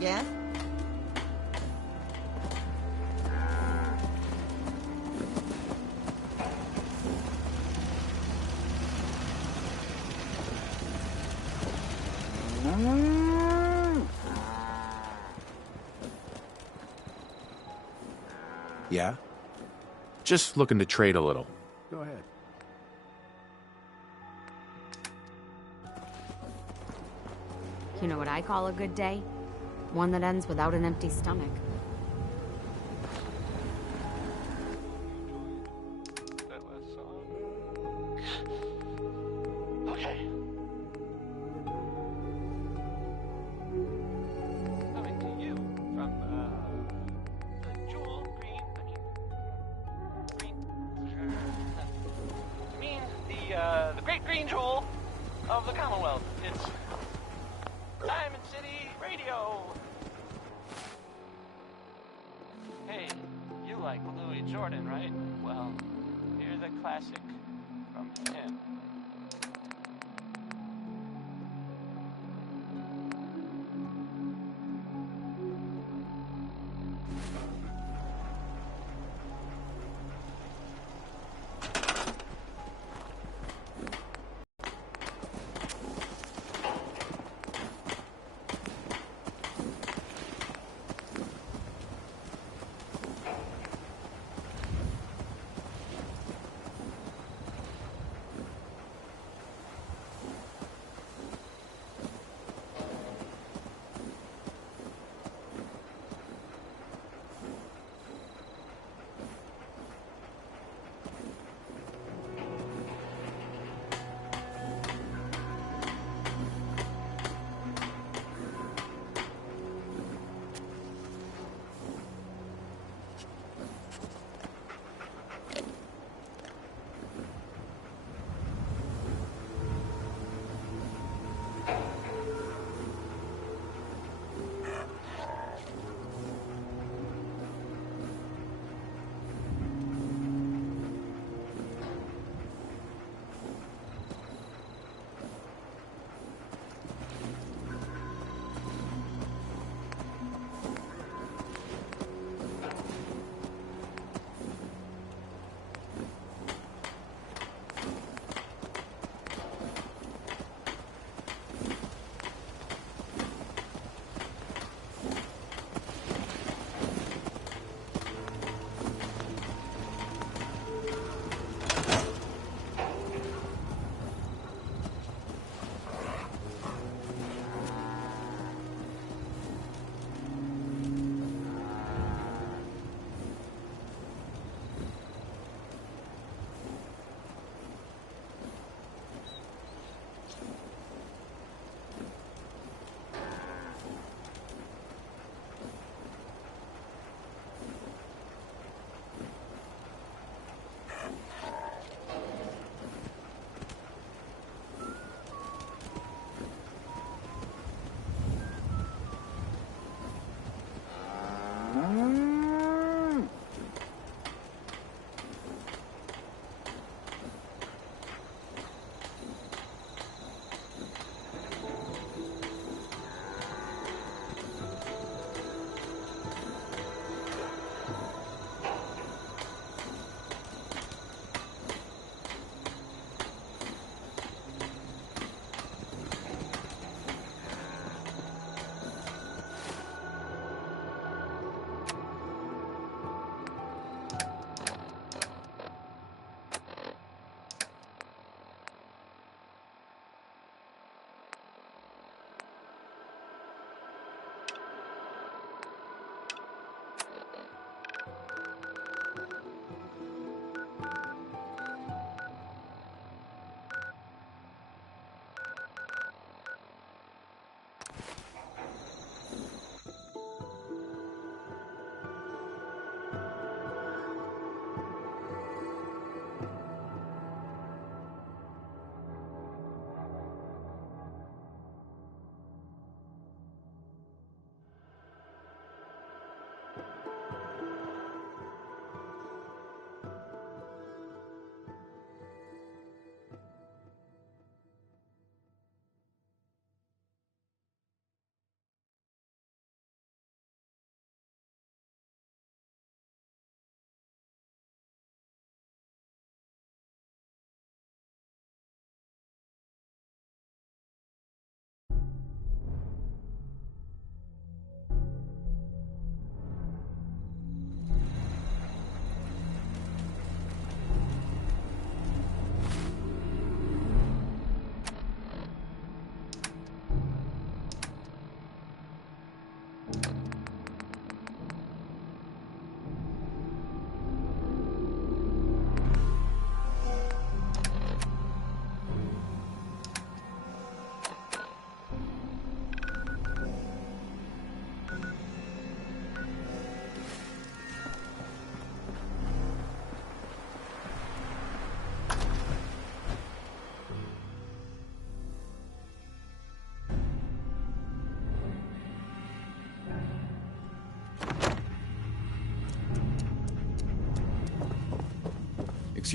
Yeah? Yeah? Just looking to trade a little. Go ahead. You know what I call a good day? One that ends without an empty stomach. Okay. Coming to you from the Jewel Green. I mean the Great Green Jewel of the Commonwealth. It's Diamond City Radio. Hey, you like Louis Jordan, right? Well, here's a classic from him.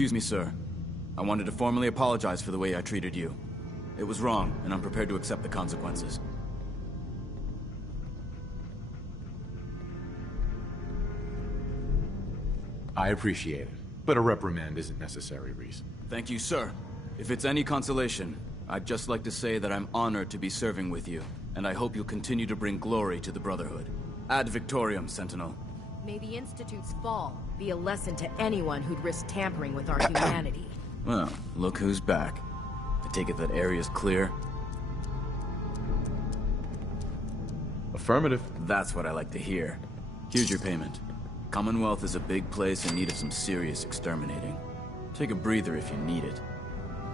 Excuse me, sir. I wanted to formally apologize for the way I treated you. It was wrong, and I'm prepared to accept the consequences. I appreciate it, but a reprimand isn't necessary, Reese. Thank you, sir. If it's any consolation, I'd just like to say that I'm honored to be serving with you, and I hope you'll continue to bring glory to the Brotherhood. Ad Victoriam, Sentinel. May the Institute's fall be a lesson to anyone who'd risk tampering with our humanity. Well, look who's back. I take it that area's clear? Affirmative. That's what I like to hear. Here's your payment. Commonwealth is a big place in need of some serious exterminating. Take a breather if you need it.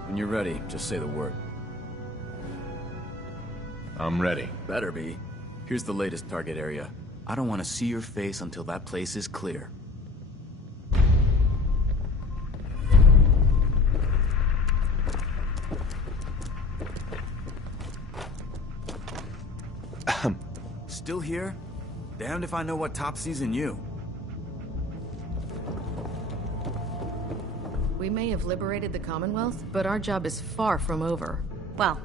When you're ready, just say the word. I'm ready. Better be. Here's the latest target area. I don't want to see your face until that place is clear. Still here? Damned if I know what topsy's in you. We may have liberated the Commonwealth, but our job is far from over. Well,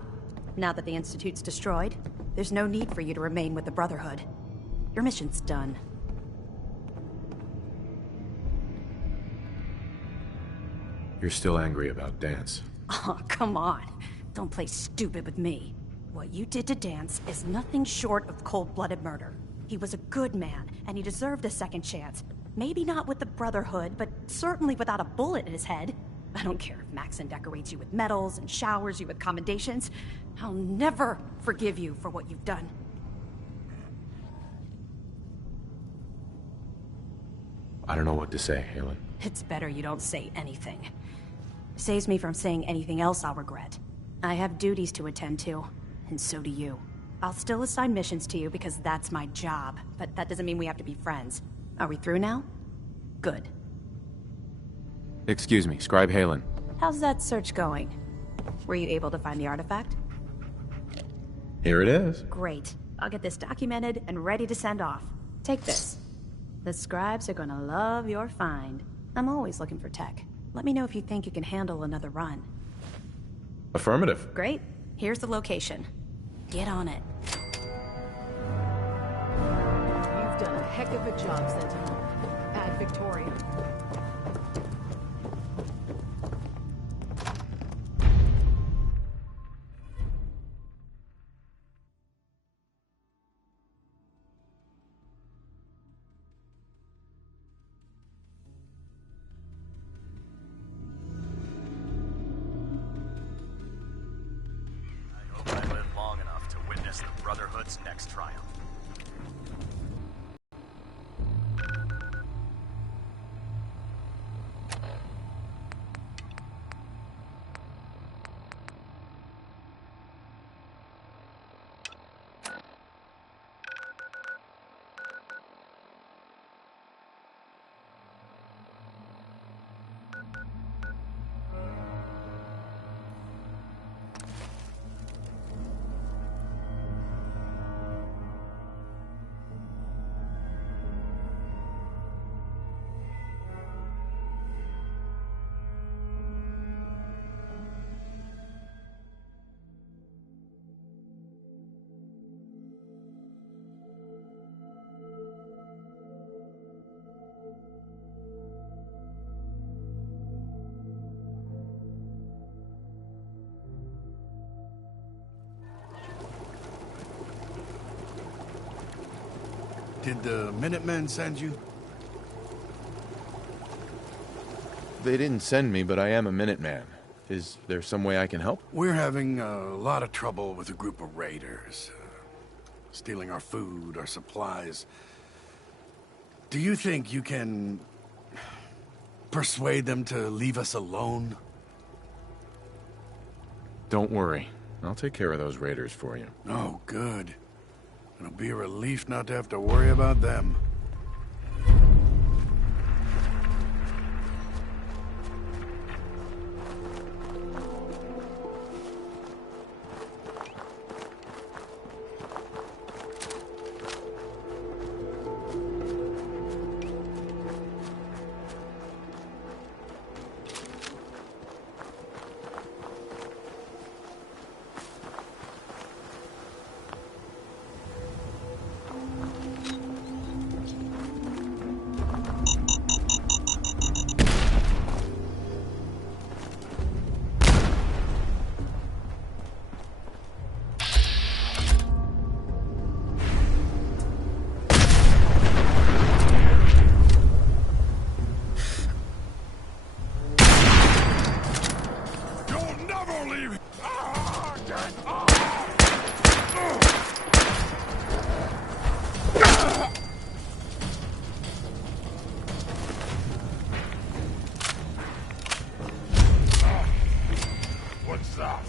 now that the Institute's destroyed, there's no need for you to remain with the Brotherhood. Your mission's done. You're still angry about Dance. Oh, come on. Don't play stupid with me. What you did to Dance is nothing short of cold-blooded murder. He was a good man, and he deserved a second chance. Maybe not with the Brotherhood, but certainly without a bullet in his head. I don't care if Maxon decorates you with medals and showers you with commendations. I'll never forgive you for what you've done. I don't know what to say, Halen. It's better you don't say anything. Saves me from saying anything else I'll regret. I have duties to attend to, and so do you. I'll still assign missions to you because that's my job, but that doesn't mean we have to be friends. Are we through now? Good. Excuse me, Scribe Halen. How's that search going? Were you able to find the artifact? Here it is. Great. I'll get this documented and ready to send off. Take this. The scribes are gonna love your find. I'm always looking for tech. Let me know if you think you can handle another run. Affirmative. Great. Here's the location. Get on it. You've done a heck of a job, Sentinel. Ad Victoriam. I live long enough to witness the Brotherhood's next triumph. Did the Minutemen send you? They didn't send me, but I am a Minuteman. Is there some way I can help? We're having a lot of trouble with a group of raiders. Stealing our food, our supplies. Do you think you can persuade them to leave us alone? Don't worry. I'll take care of those raiders for you. Oh, good. It'll be a relief not to have to worry about them. believe. What's that?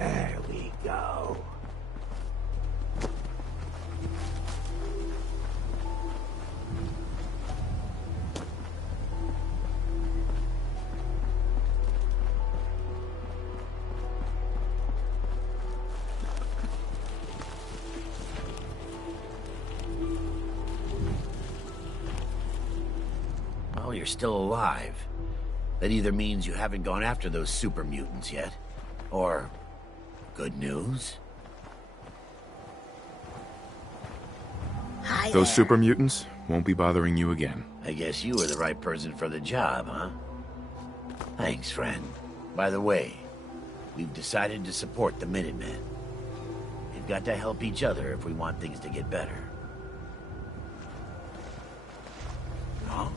There we go. Well, you're still alive. That either means you haven't gone after those super mutants yet, or good news. Hi Those there. super mutants won't be bothering you again. I guess you were the right person for the job, huh? Thanks, friend. By the way, we've decided to support the Minutemen. We've got to help each other if we want things to get better. Huh?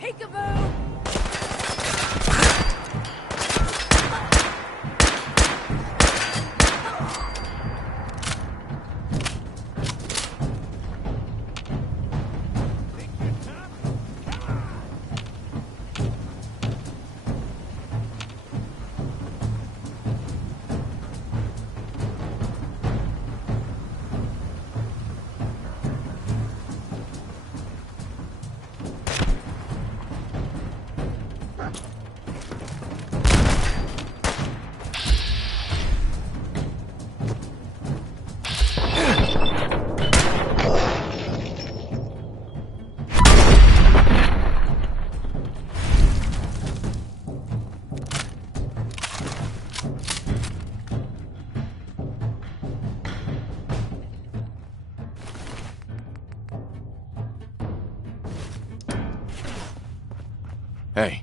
Peekaboo! Hey.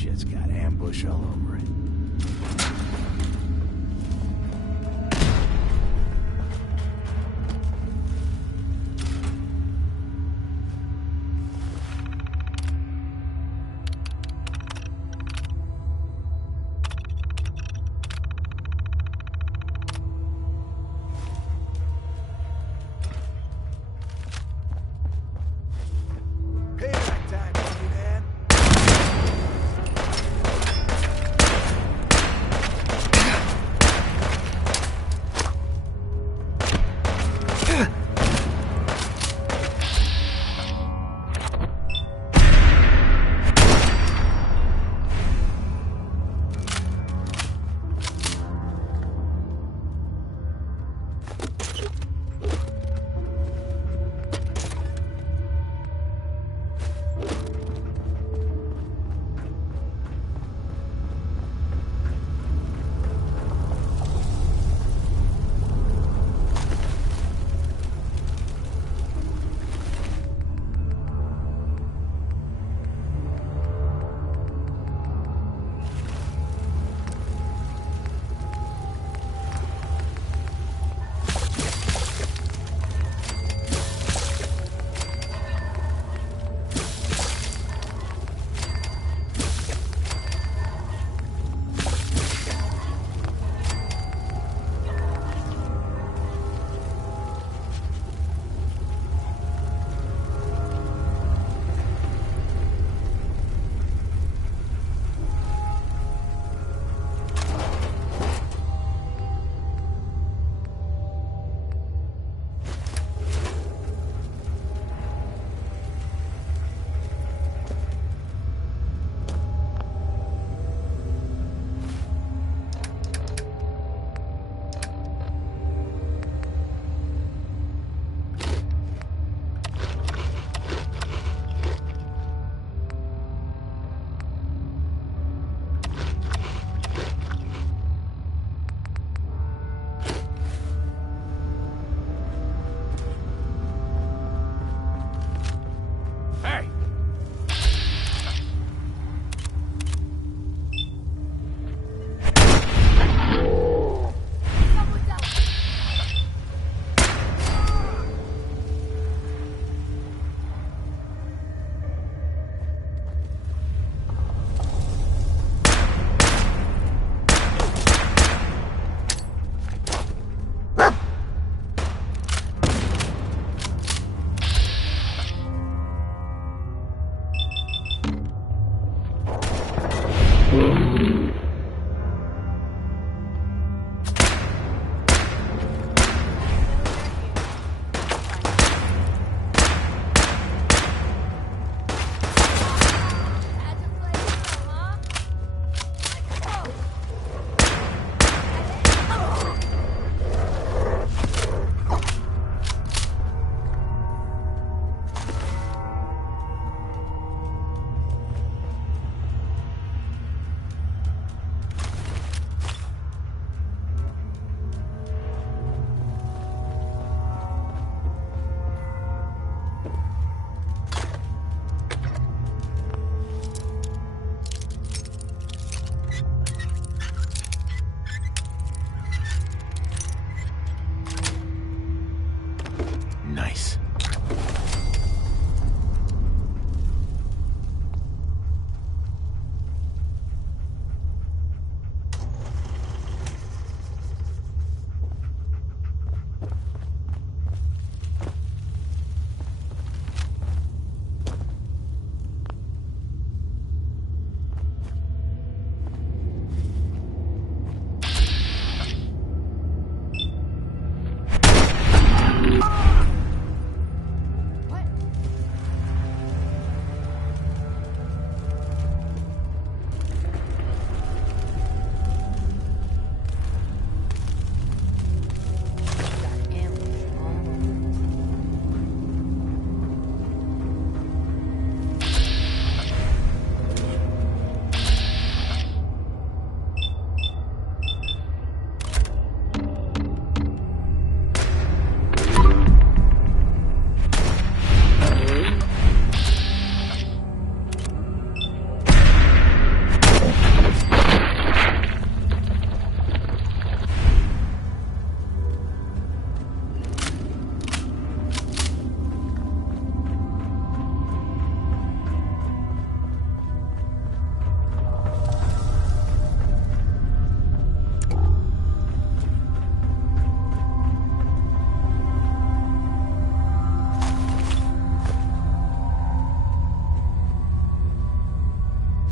Shit's got ambush all over it.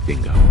Bingo.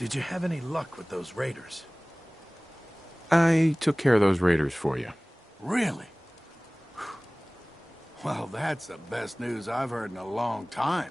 Did you have any luck with those raiders? I took care of those raiders for you. Really? Well, that's the best news I've heard in a long time.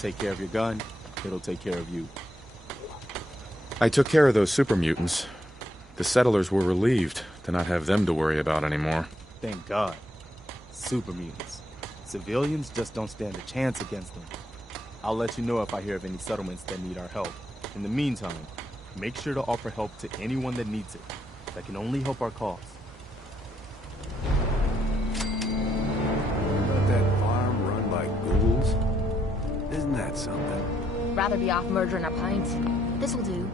Take care of your gun, it'll take care of you. I took care of those super mutants. The settlers were relieved to not have them to worry about anymore. Thank God. Super mutants. Civilians just don't stand a chance against them. I'll let you know if I hear of any settlements that need our help. In the meantime, make sure to offer help to anyone that needs it. That can only help our cause. Let that farm run by ghouls? Isn't that something? Rather be off murdering a pint. This'll do.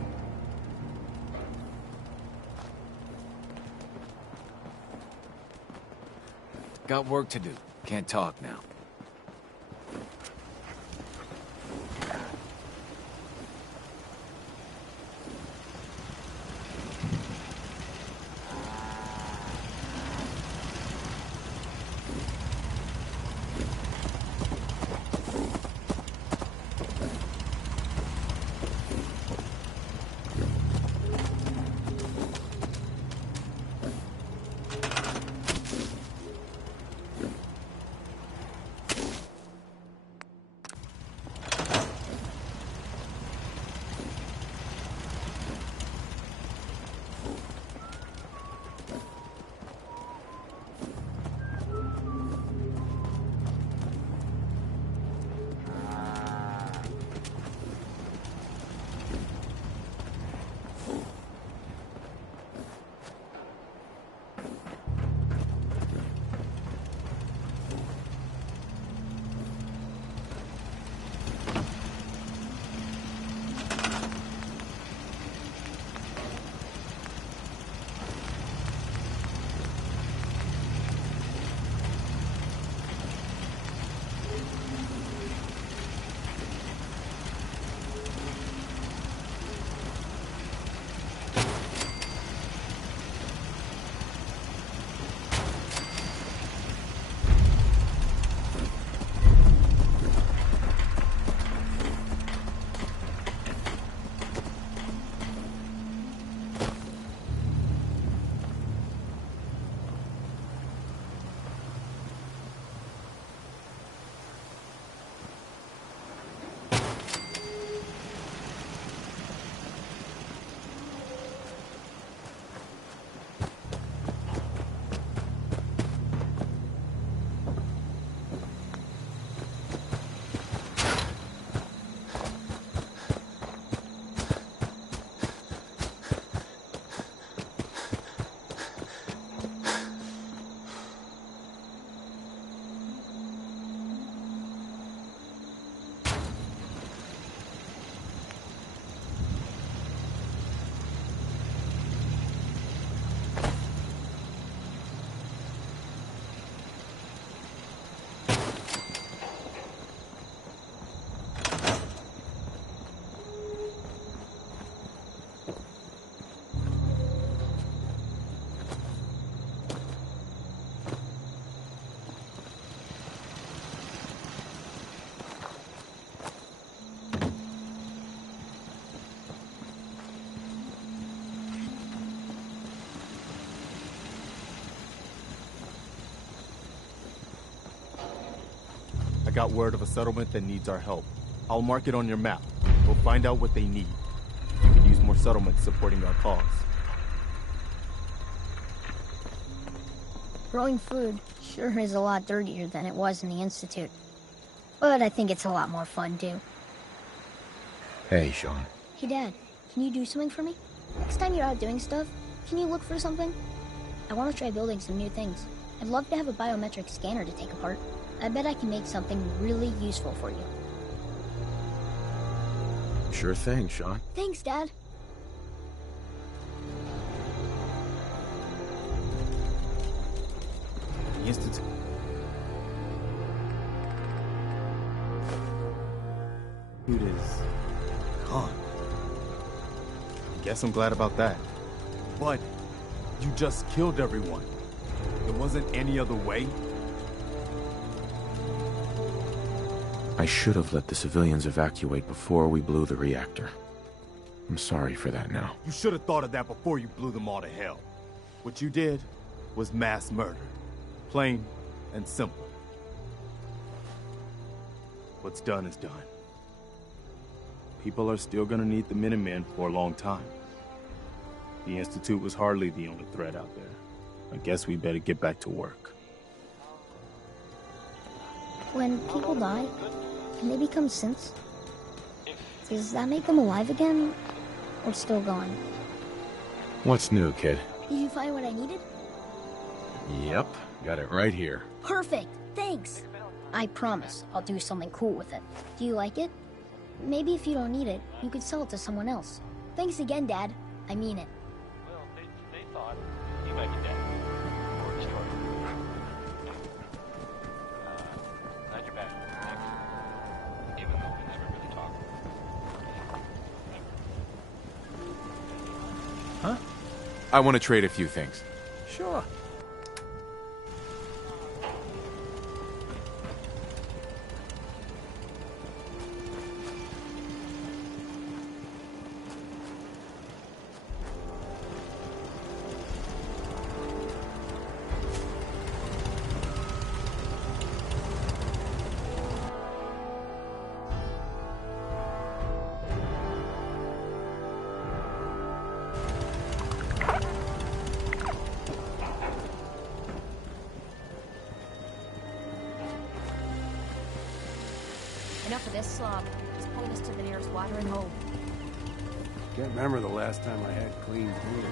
Got work to do. Can't talk now. I got word of a settlement that needs our help. I'll mark it on your map. We'll find out what they need. We could use more more settlements supporting our cause. Growing food sure is a lot dirtier than it was in the Institute. But I think it's a lot more fun, too. Hey, Sean. Hey, Dad, can you do something for me? Next time you're out doing stuff, can you look for something? I want to try building some new things. I'd love to have a biometric scanner to take apart. I bet I can make something really useful for you. Sure thing, Sean. Thanks, Dad. The Institute. It is gone. Guess I'm glad about that. But you just killed everyone. There wasn't any other way. I should have let the civilians evacuate before we blew the reactor. I'm sorry for that now. You should have thought of that before you blew them all to hell. What you did was mass murder. Plain and simple. What's done is done. People are still gonna need the Minutemen for a long time. The Institute was hardly the only threat out there. I guess we better get back to work. When people die, can they become synths? Does that make them alive again, or still gone? What's new, kid? Did you find what I needed? Yep, got it right here. Perfect, thanks. I promise I'll do something cool with it. Do you like it? Maybe if you don't need it, you could sell it to someone else. Thanks again, Dad. I mean it. Well, they thought he might be dead. Or destroyed. Glad you're back. Thanks. Even though we never really talked. Huh? I want to trade a few things. Sure. Enough of this slop. Just point us to the nearest watering hole. Can't remember the last time I had clean food.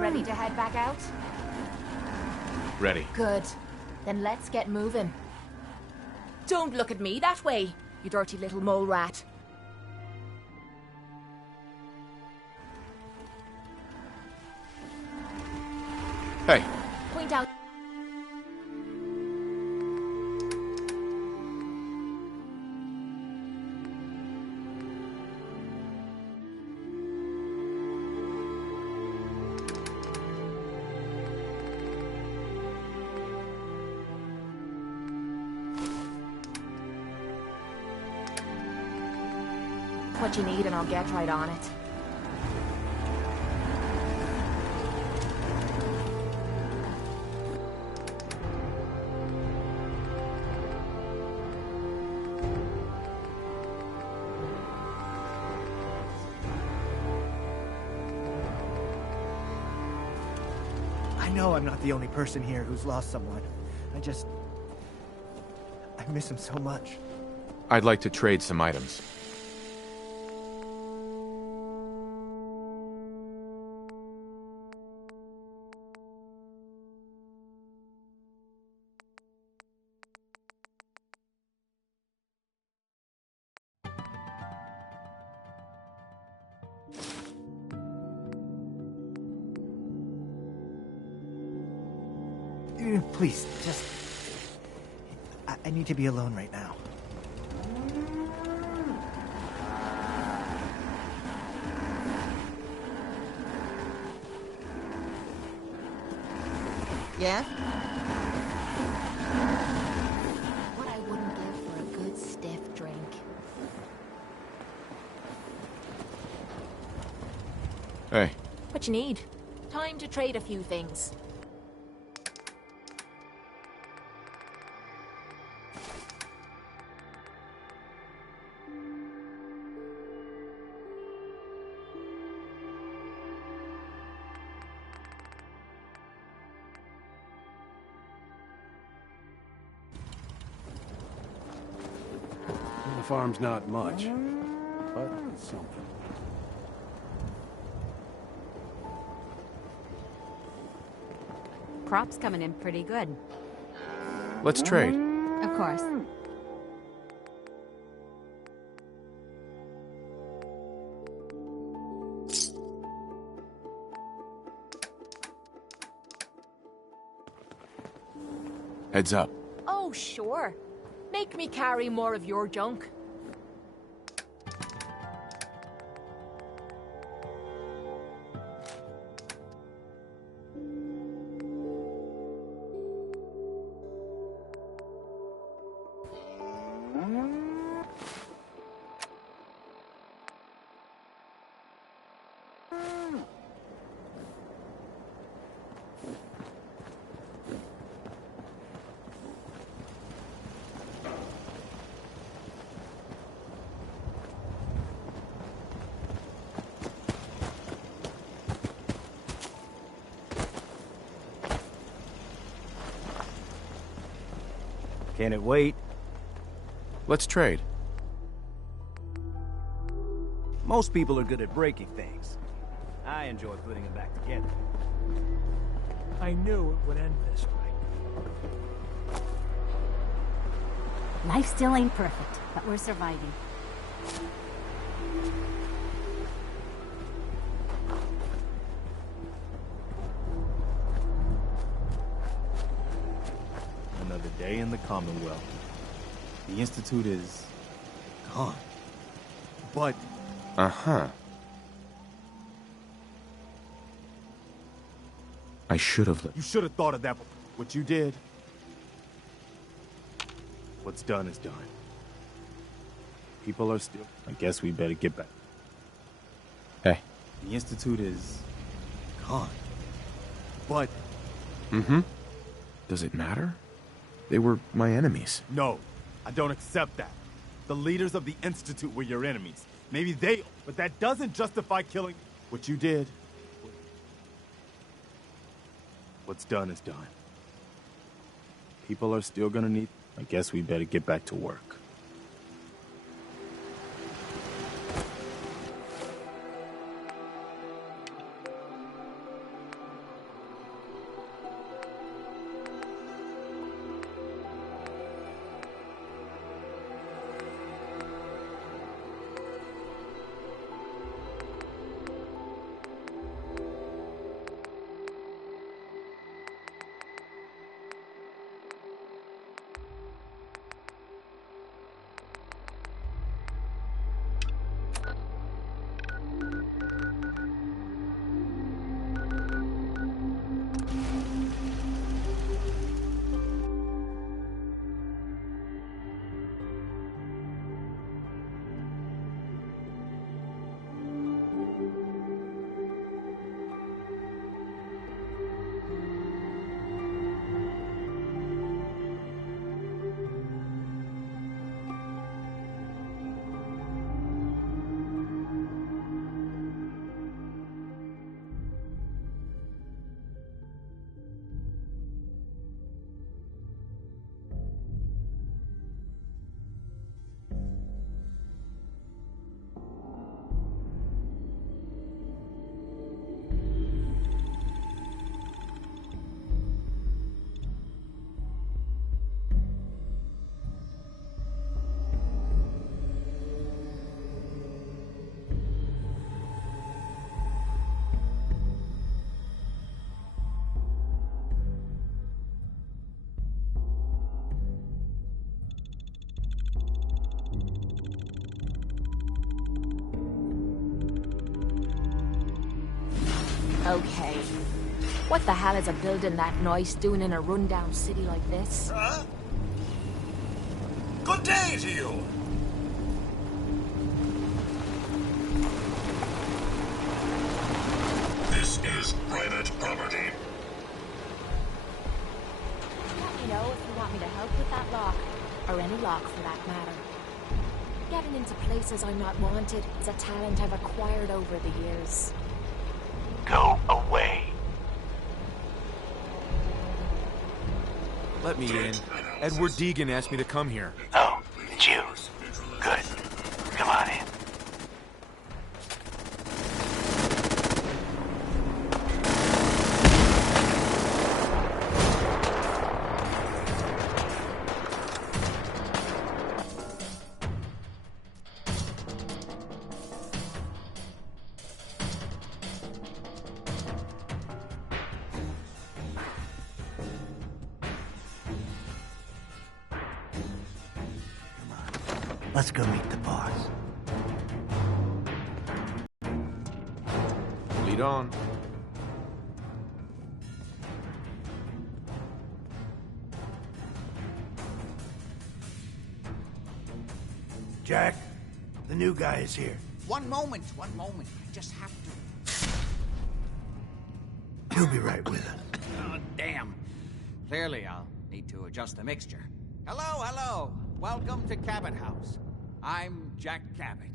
Ready to head back out? Ready. Good. Then let's get moving. Don't look at me that way, you dirty little mole rat. Hey. Point out. What you need and I'll get right on it. I know I'm not the only person here who's lost someone. I miss him so much. I'd like to trade some items. Please, just... I need to be alone right now. Yeah? What I wouldn't give for a good stiff drink. Hey. What you need? Time to trade a few things. The farm's not much, but it's something. Crop's coming in pretty good. Let's trade. Of course. Heads up. Oh, sure. Make me carry more of your junk. Can it wait? Let's trade. Most people are good at breaking things. I enjoy putting them back together. I knew it would end this way. Life still ain't perfect, but we're surviving. Another day in the Commonwealth. The Institute is gone. But... Uh-huh. I should have... You should have thought of that. What you did... What's done is done. People are still... I guess we better get back. Hey. The Institute is... gone. But... Mm-hmm. Does it matter? They were my enemies. No, I don't accept that. The leaders of the Institute were your enemies. Maybe they... But that doesn't justify killing... What you did... What's done is done. People are still gonna need... I guess we better get back to work. Okay. What the hell is a building that nice doing in a rundown city like this? Huh? Good day to you! This is private property. Let me know if you want me to help with that lock. Or any lock, for that matter. Getting into places I'm not wanted is a talent I've acquired over the years. Go away. Let me in. Edward Deegan asked me to come here. Oh, it's you. Good. Let's go meet the boss. Lead on. Jack, the new guy is here. One moment. I just have to... He'll be right with us. Oh, damn. Clearly, I'll need to adjust the mixture. Hello. Welcome to Cabot House. I'm Jack Cabot.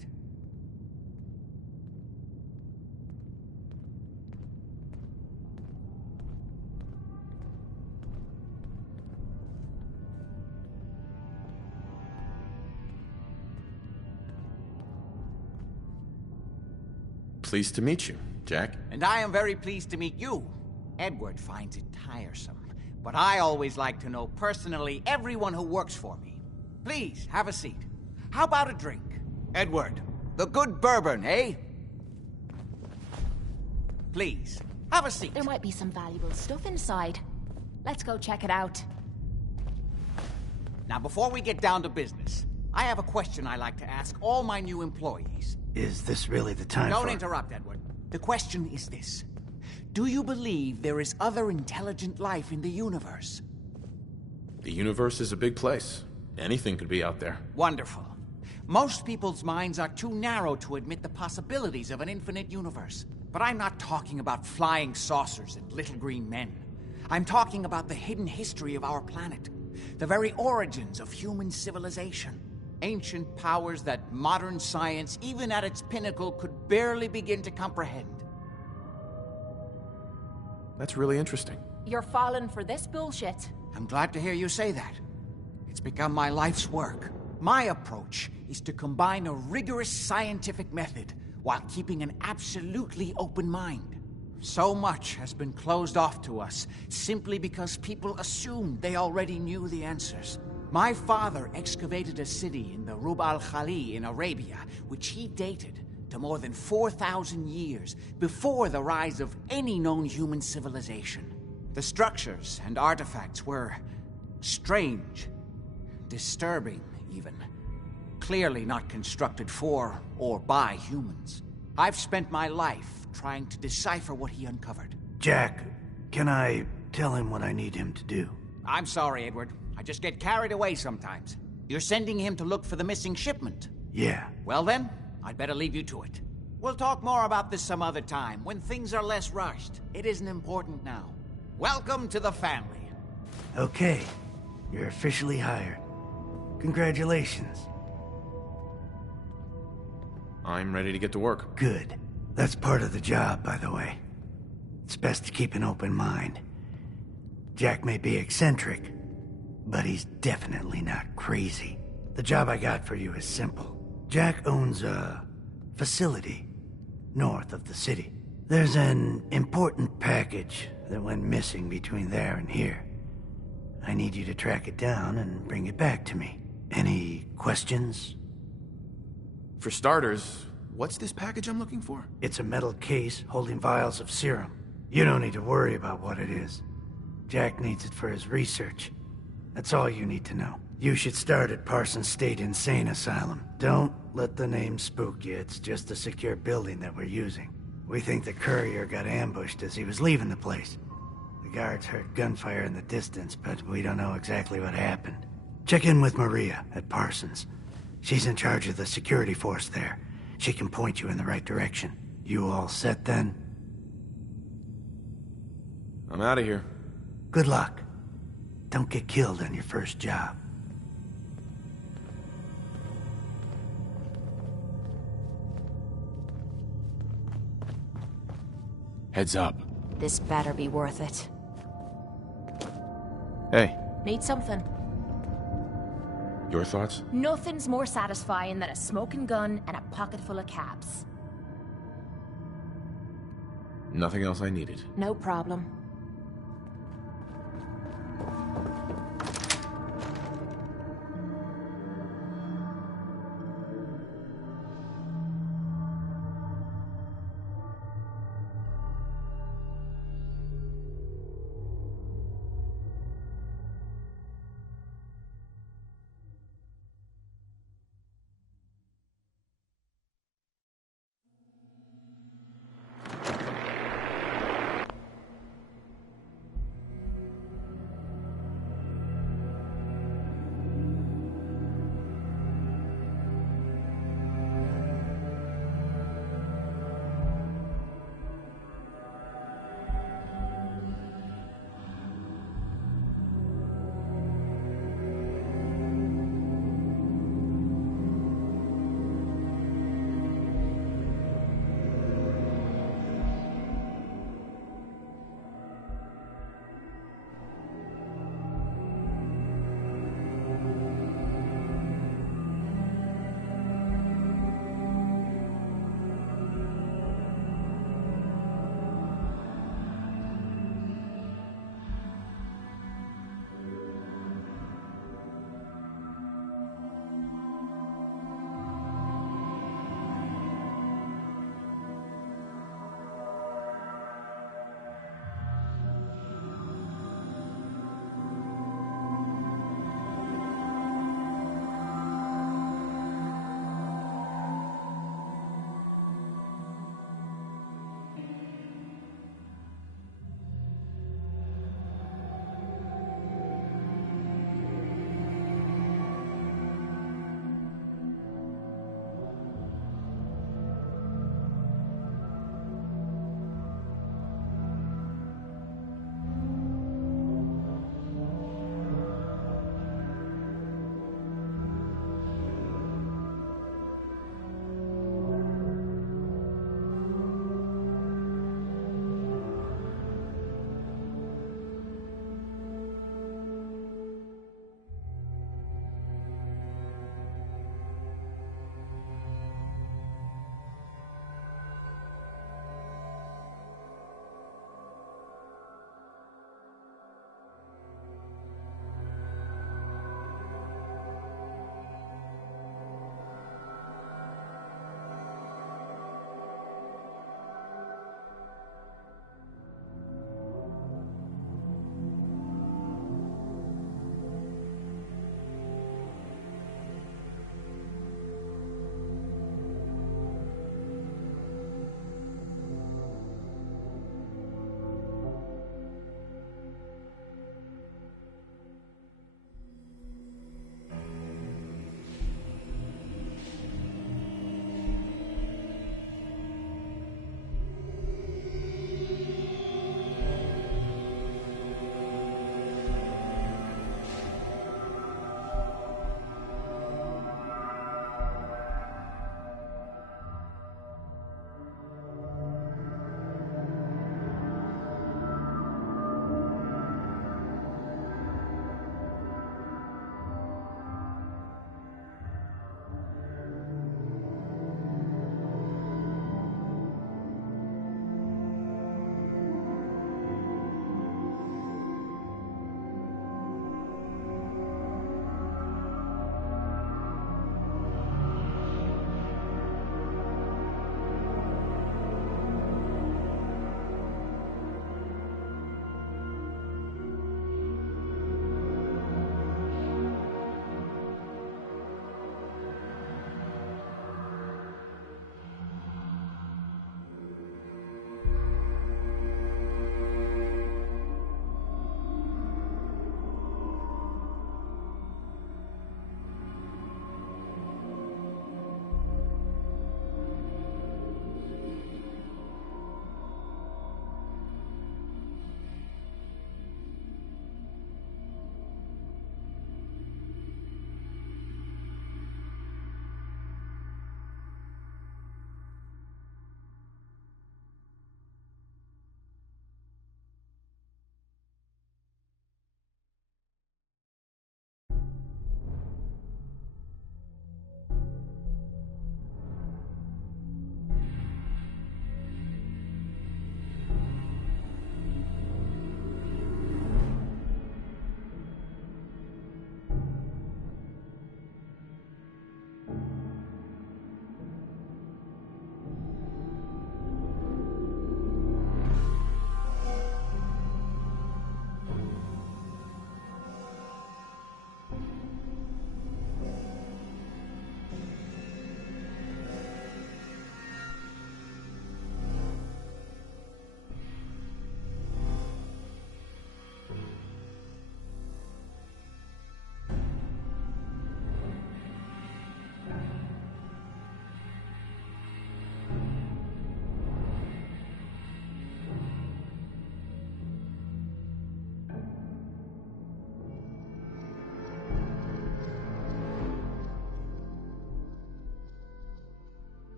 Pleased to meet you, Jack. And I am very pleased to meet you. Edward finds it tiresome, but I always like to know personally everyone who works for me. Please, have a seat. How about a drink? Edward, the good bourbon, eh? Please, have a seat. There might be some valuable stuff inside. Let's go check it out. Now, before we get down to business, I have a question I like to ask all my new employees. Is this really the time Don't interrupt, Edward. The question is this. Do you believe there is other intelligent life in the universe? The universe is a big place. Anything could be out there. Wonderful. Most people's minds are too narrow to admit the possibilities of an infinite universe. But I'm not talking about flying saucers and little green men. I'm talking about the hidden history of our planet. The very origins of human civilization. Ancient powers that modern science, even at its pinnacle, could barely begin to comprehend. That's really interesting. You're falling for this bullshit. I'm glad to hear you say that. It's become my life's work. My approach is to combine a rigorous scientific method while keeping an absolutely open mind. So much has been closed off to us simply because people assumed they already knew the answers. My father excavated a city in the Rub al-Khali in Arabia, which he dated to more than 4,000 years before the rise of any known human civilization. The structures and artifacts were strange, disturbing even, clearly not constructed for or by humans. I've spent my life trying to decipher what he uncovered. Jack, can I tell him what I need him to do? I'm sorry, Edward. I just get carried away sometimes. You're sending him to look for the missing shipment? Yeah. Well then, I'd better leave you to it. We'll talk more about this some other time, when things are less rushed. It isn't important now. Welcome to the family. Okay. You're officially hired. Congratulations. I'm ready to get to work. Good. That's part of the job, by the way. It's best to keep an open mind. Jack may be eccentric, but he's definitely not crazy. The job I got for you is simple. Jack owns a facility north of the city. There's an important package that went missing between there and here. I need you to track it down and bring it back to me. Any questions? For starters, what's this package I'm looking for? It's a metal case holding vials of serum. You don't need to worry about what it is. Jack needs it for his research. That's all you need to know. You should start at Parsons State Insane Asylum. Don't let the name spook you. It's just a secure building that we're using. We think the courier got ambushed as he was leaving the place. The guards heard gunfire in the distance, but we don't know exactly what happened. Check in with Maria at Parsons. She's in charge of the security force there. She can point you in the right direction. You all set then? I'm out of here. Good luck. Don't get killed on your first job. Heads up. This better be worth it. Hey, Need something? your thoughts? Nothing's more satisfying than a smoking gun and a pocket full of caps. Nothing else I needed. No problem.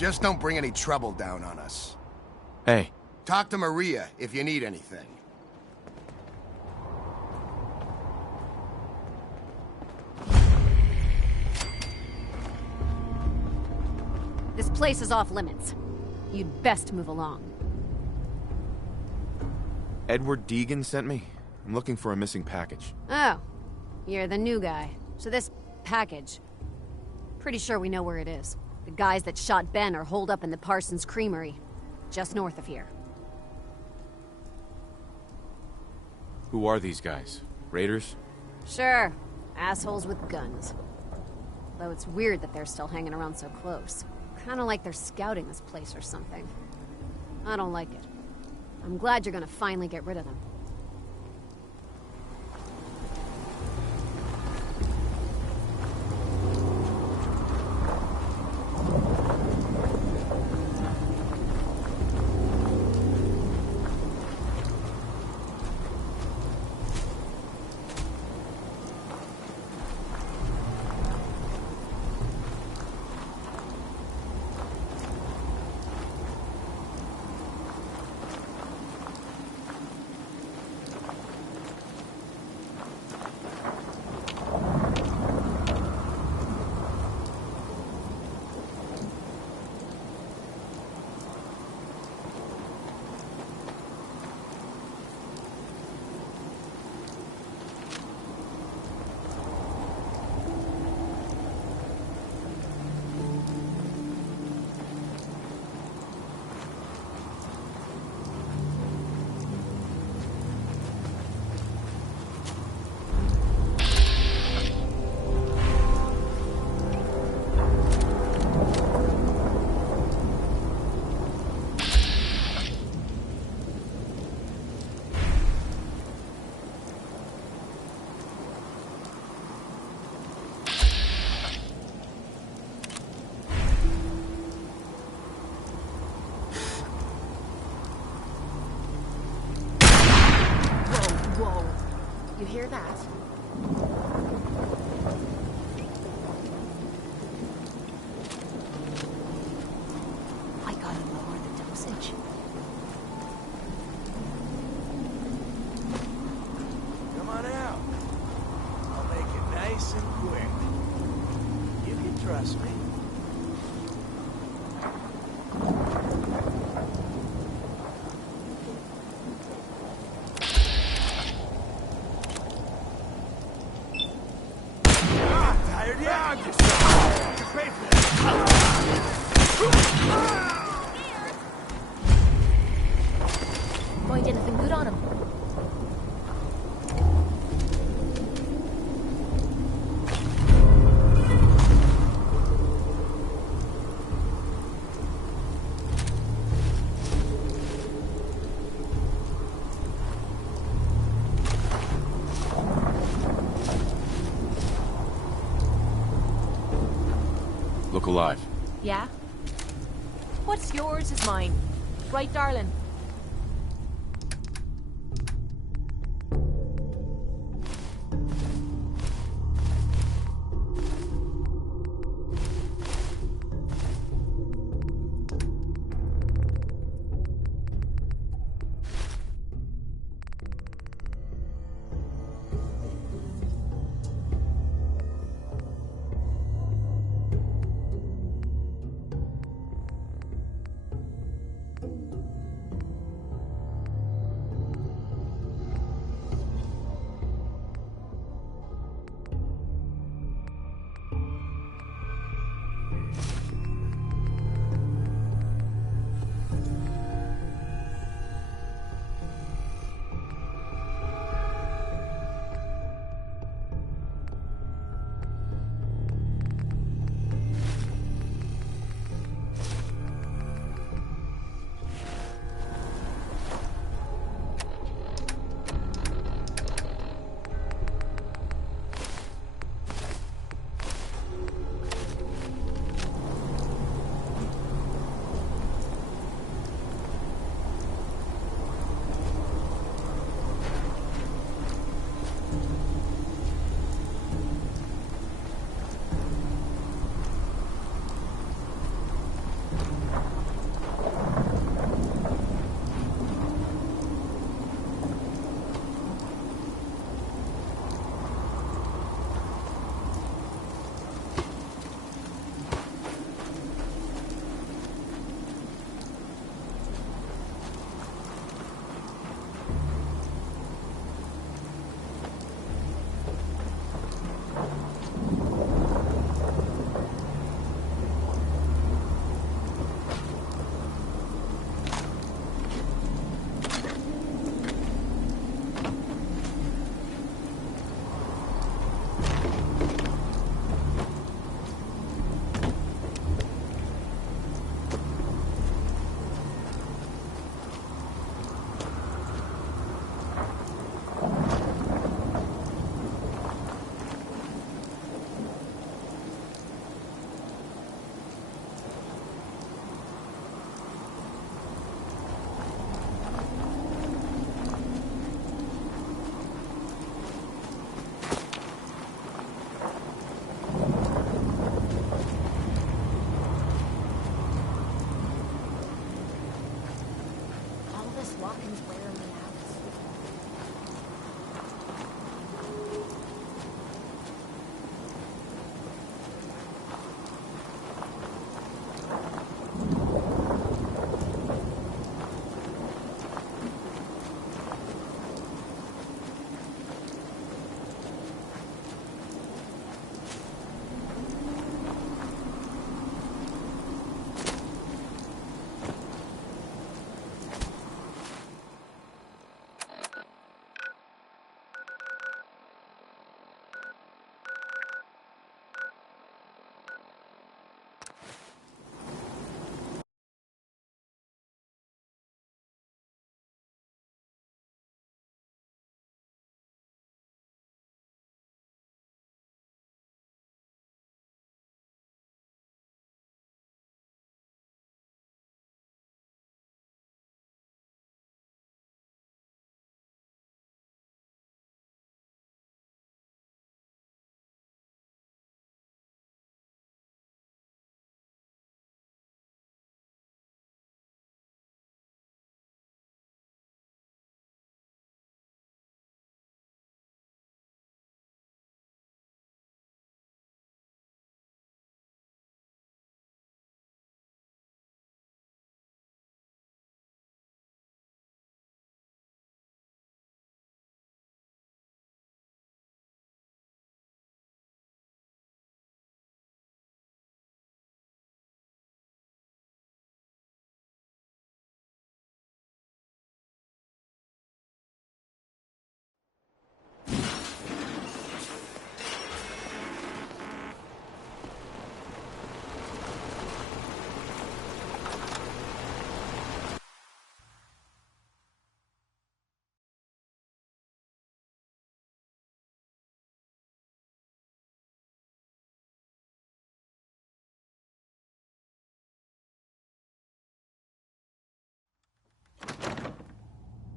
Just don't bring any trouble down on us. Hey. Talk to Maria if you need anything. This place is off limits. You'd best move along. Edward Deegan sent me. I'm looking for a missing package. Oh, you're the new guy. So this package... Pretty sure we know where it is. The guys that shot Ben are holed up in the Parsons Creamery, just north of here. Who are these guys? Raiders? Sure. Assholes with guns. Though it's weird that they're still hanging around so close. Kinda like they're scouting this place or something. I don't like it. I'm glad you're gonna finally get rid of them. You hear that? I gotta lower the dosage. Come on out. I'll make it nice and quick. You can trust me. Going to anything good on him? Look alive. Yeah? What's yours is mine. Right, darling?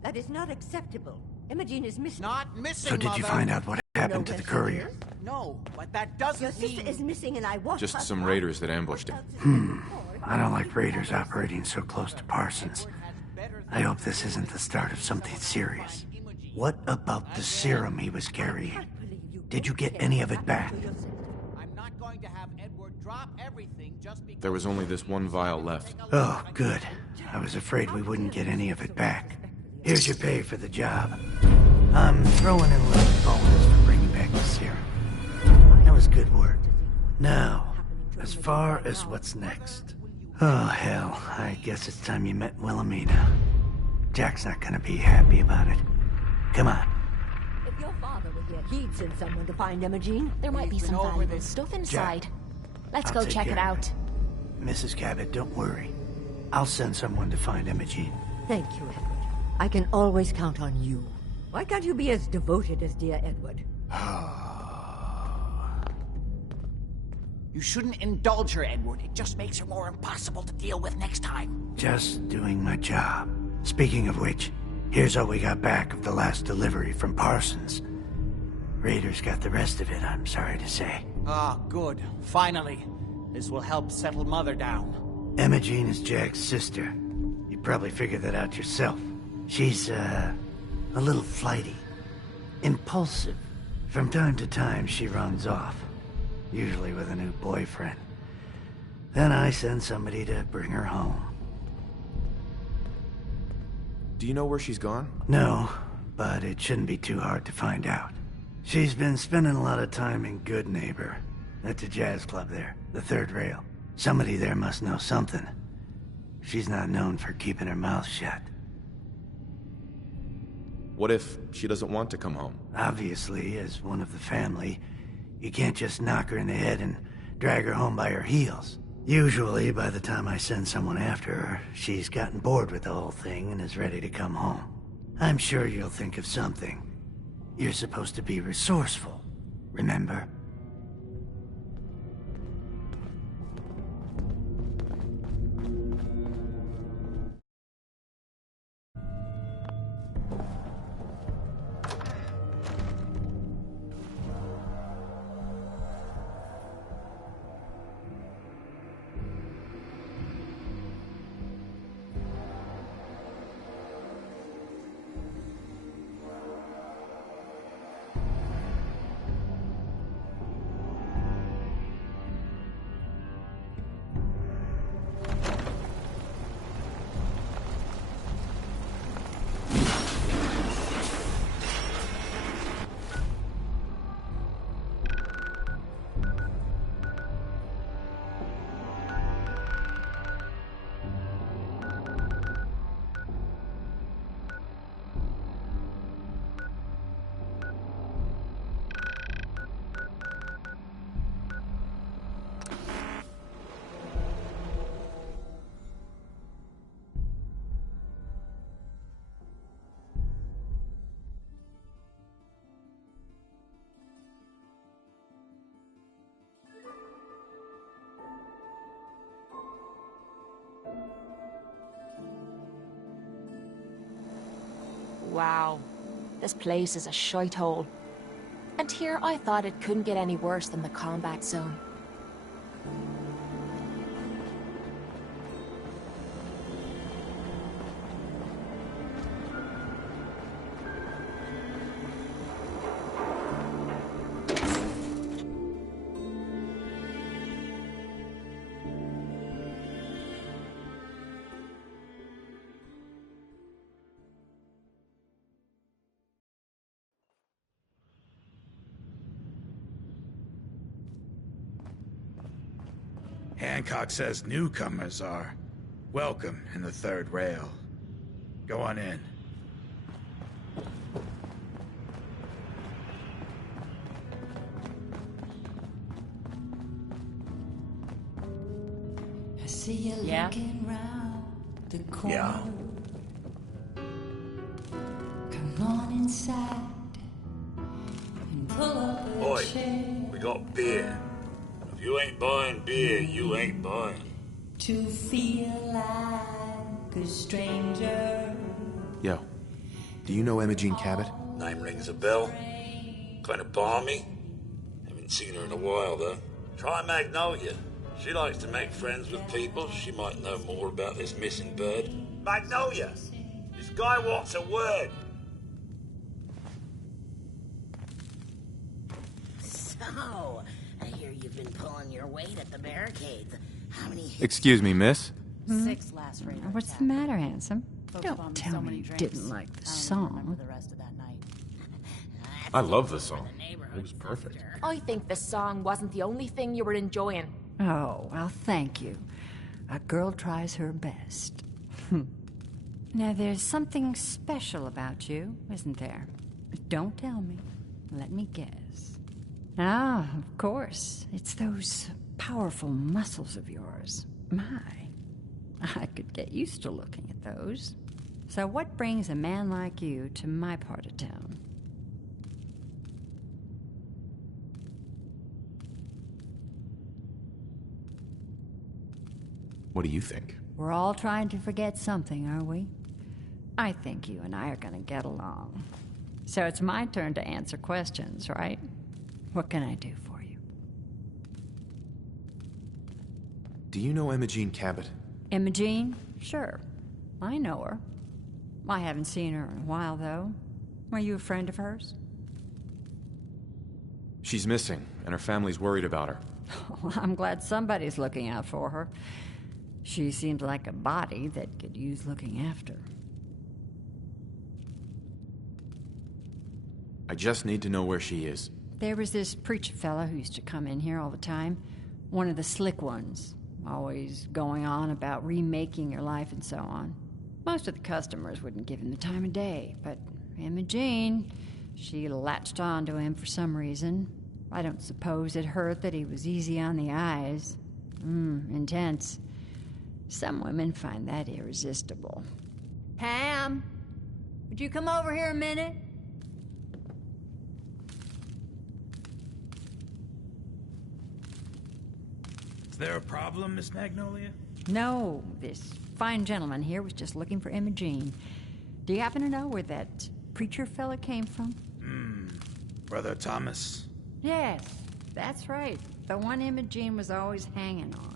That is not acceptable. Imogene is missing. Not missing, So did you find out what happened to the courier? No, but that doesn't Your sister is missing and I want Just her some raiders that ambushed him. I don't like raiders operating so close to Parsons. I hope this isn't the start of something serious. What about the serum he was carrying? Did you get any of it back? I'm not going to have Edward drop everything just because... There was only this one vial left. Oh, good. I was afraid we wouldn't get any of it back. Here's your pay for the job. I'm throwing in a little bonus for bringing back the serum. That was good work. Now, as far as what's next. Oh, hell. I guess it's time you met Wilhelmina. Jack's not gonna be happy about it. Come on. If your father were here, he'd send someone to find Imogene. There might be some valuable stuff inside. Let's I'll go take check it care of out. Mrs. Cabot, don't worry. I'll send someone to find Imogene. Thank you, Edward. I can always count on you. Why can't you be as devoted as dear Edward? You shouldn't indulge her, Edward. It just makes her more impossible to deal with next time. Just doing my job. Speaking of which, here's all we got back of the last delivery from Parsons. Raiders got the rest of it, I'm sorry to say. Ah, good. Finally. This will help settle Mother down. Imogene is Jack's sister. You probably figured that out yourself. She's, a little flighty. Impulsive. From time to time, she runs off. Usually with a new boyfriend. Then I send somebody to bring her home. Do you know where she's gone? No, but it shouldn't be too hard to find out. She's been spending a lot of time in Good Neighbor. That's a jazz club there, the third rail. Somebody there must know something. She's not known for keeping her mouth shut. What if she doesn't want to come home? Obviously, as one of the family, you can't just knock her in the head and drag her home by her heels. Usually, by the time I send someone after her, she's gotten bored with the whole thing and is ready to come home. I'm sure you'll think of something. You're supposed to be resourceful, remember? Wow, this place is a shithole. And here I thought it couldn't get any worse than the combat zone. Hancock says newcomers are welcome in the third rail. Go on in. I see you looking round the corner. Yeah. Come on inside and pull up a Boy, chair we got beer. If you ain't buying beer, you ain't buying. to feel like a stranger. Yo, Do you know Imogene Cabot? Name rings a bell. Kind of balmy. Haven't seen her in a while, though. Try Magnolia. She likes to make friends with people. She might know more about this missing bird. Magnolia! This guy wants a word. So, I hear you've been pulling your weight at the barricades. How many hits? Excuse me, miss? 6 last raid. What's the matter, handsome? Folks bought Don't me tell so me many you drinks, didn't like the I don't even remember song. the rest of that night. I love the song. It was perfect. I think the song wasn't the only thing you were enjoying. Oh, well, thank you. A girl tries her best. Now, there's something special about you, isn't there? Don't tell me. Let me guess. Ah, of course. It's those powerful muscles of yours. My, I could get used to looking at those. So what brings a man like you to my part of town? What do you think? We're all trying to forget something, are we? I think you and I are gonna get along. So it's my turn to answer questions, right? What can I do for you? Do you know Imogene Cabot? Imogene? Sure. I know her. I haven't seen her in a while, though. Were you a friend of hers? She's missing, and her family's worried about her. Well, I'm glad somebody's looking out for her. She seems like a body that could use looking after. I just need to know where she is. There was this preacher fella who used to come in here all the time. One of the slick ones. Always going on about remaking your life and so on. Most of the customers wouldn't give him the time of day, but Imogene, she latched on to him for some reason. I don't suppose it hurt that he was easy on the eyes. Intense. Some women find that irresistible. Pam, would you come over here a minute? Is there a problem, Miss Magnolia? No, this fine gentleman here was just looking for Imogene. Do you happen to know where that preacher fella came from? Brother Thomas? Yes, that's right. The one Imogene was always hanging on.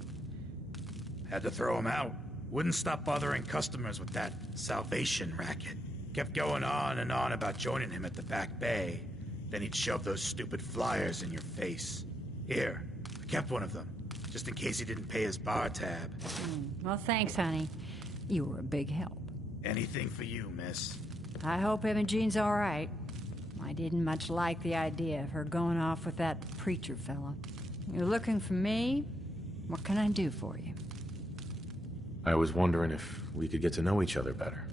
Had to throw him out. Wouldn't stop bothering customers with that salvation racket. Kept going on and on about joining him at the back bay. Then he'd shove those stupid flyers in your face. Here, I kept one of them, just in case he didn't pay his bar tab. Well, thanks, honey. You were a big help. Anything for you, miss. I hope Imogene's all right. I didn't much like the idea of her going off with that preacher fella. You're looking for me? What can I do for you? I was wondering if we could get to know each other better.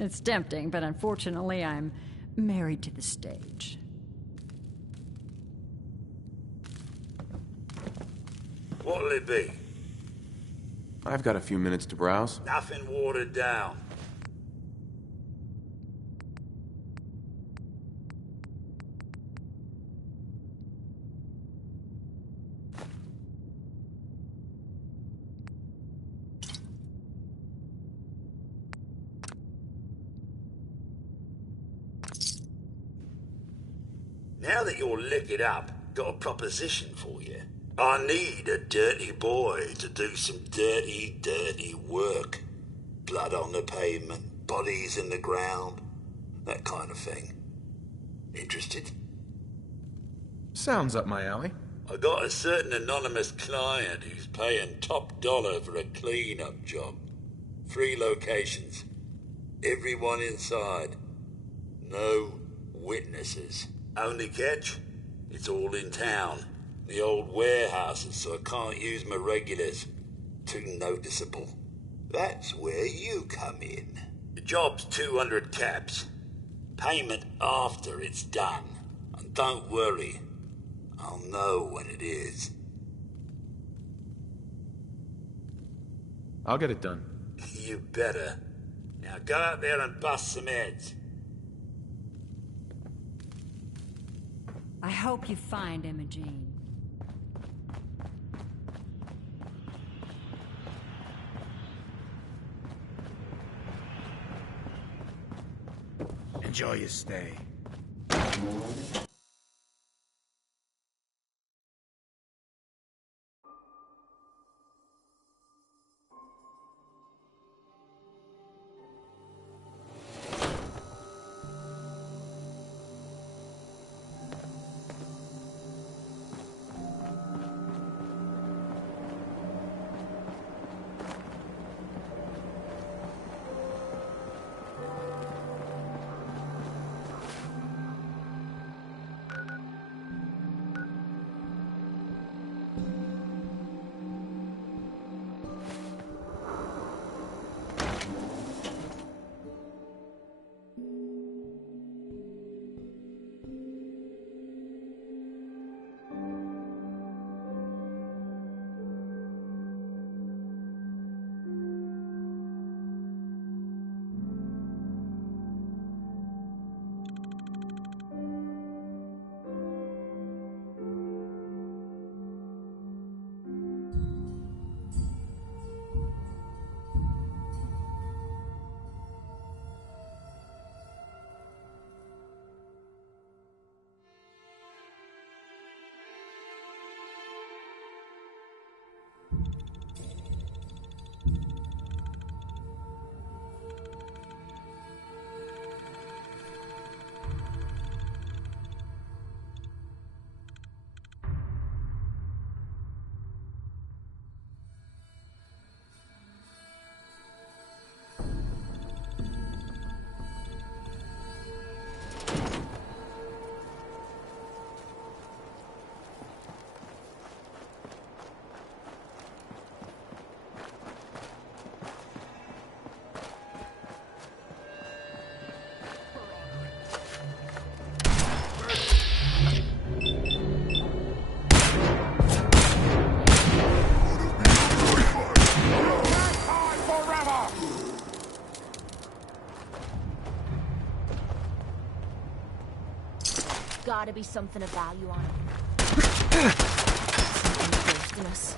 It's tempting, but unfortunately I'm married to the stage. What'll it be? I've got a few minutes to browse. Nothing watered down. Now that you're liquored up, got a proposition for you. I need a dirty boy to do some dirty, dirty work. Blood on the pavement, bodies in the ground, that kind of thing. Interested? Sounds up my alley. I got a certain anonymous client who's paying top dollar for a clean-up job. 3 locations. Everyone inside. No witnesses. Only catch? It's all in town. The old warehouses, so I can't use my regulars. Too noticeable. That's where you come in. The job's 200 caps. Payment after it's done. And don't worry, I'll know when it is. I'll get it done. You better. Now go out there and bust some heads. I hope you find Imogene. Enjoy your stay. Gotta be something of value on him. Something ghosting us.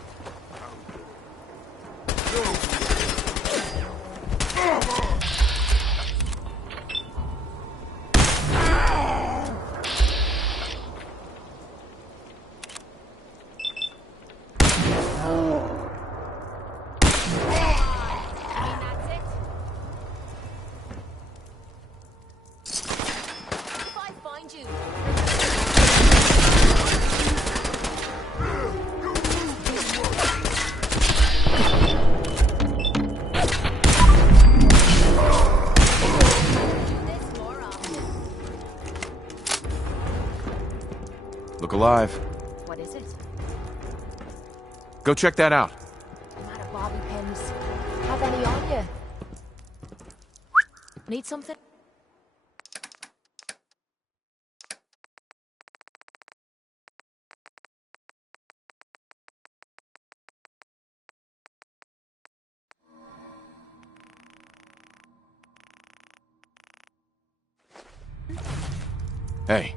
Look alive. What is it? Go check that out. I'm out of bobby pins. Have any on you? Need something? Hey,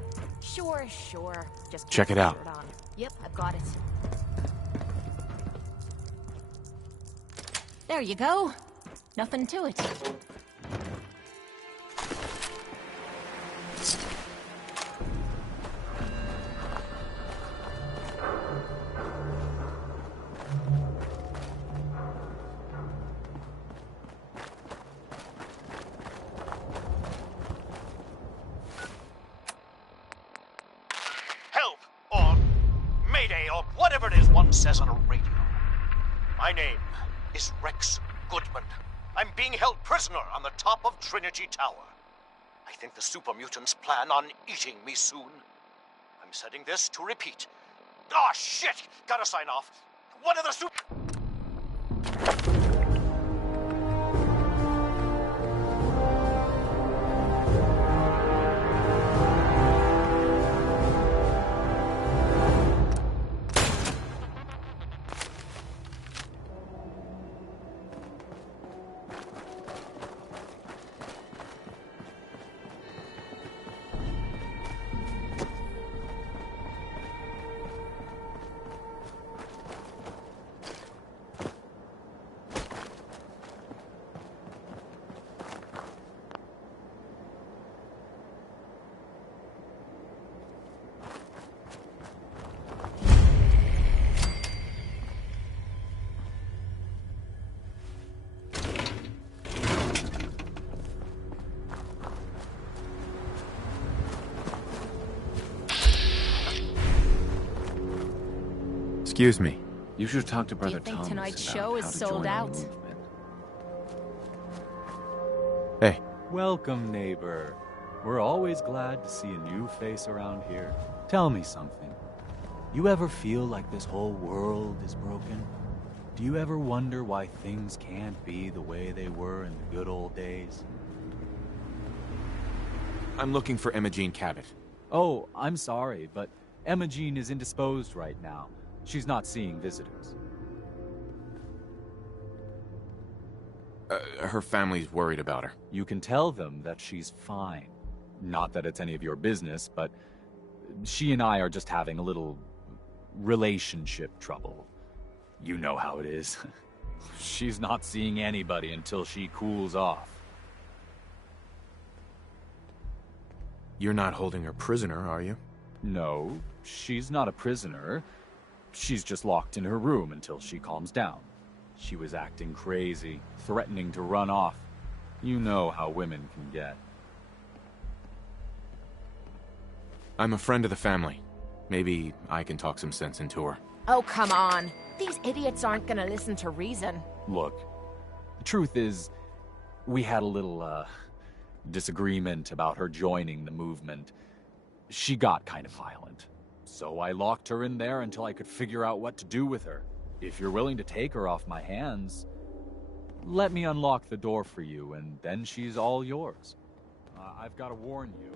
Sure. Just check it out. shirt on. Yep, I've got it. There you go. Nothing to it. Help! Or Mayday, or whatever it is one says on a radio. My name is Rex Goodman. I'm being held prisoner on the top of Trinity Tower. I think the super mutants plan on eating me soon. I'm setting this to repeat. Ah, shit! Gotta sign off. One of the super... Excuse me. You should talk to Do you Brother think Thomas tonight's about show is how to sold join our out? movement. Hey. Welcome, neighbor. We're always glad to see a new face around here. Tell me something. You ever feel like this whole world is broken? Do you ever wonder why things can't be the way they were in the good old days? I'm looking for Imogene Cabot. Oh, I'm sorry, but Imogene is indisposed right now. She's not seeing visitors. Her family's worried about her. You can tell them that she's fine. Not that it's any of your business, but she and I are just having a little relationship trouble. You know how it is. She's not seeing anybody until she cools off. You're not holding her prisoner, are you? No, she's not a prisoner. She's just locked in her room until she calms down. She was acting crazy, threatening to run off. You know how women can get. I'm a friend of the family. Maybe I can talk some sense into her. Oh, come on. These idiots aren't gonna listen to reason. Look, the truth is, we had a little, disagreement about her joining the movement. She got kind of violent. So I locked her in there until I could figure out what to do with her. If you're willing to take her off my hands, let me unlock the door for you, and then she's all yours. I've got to warn you,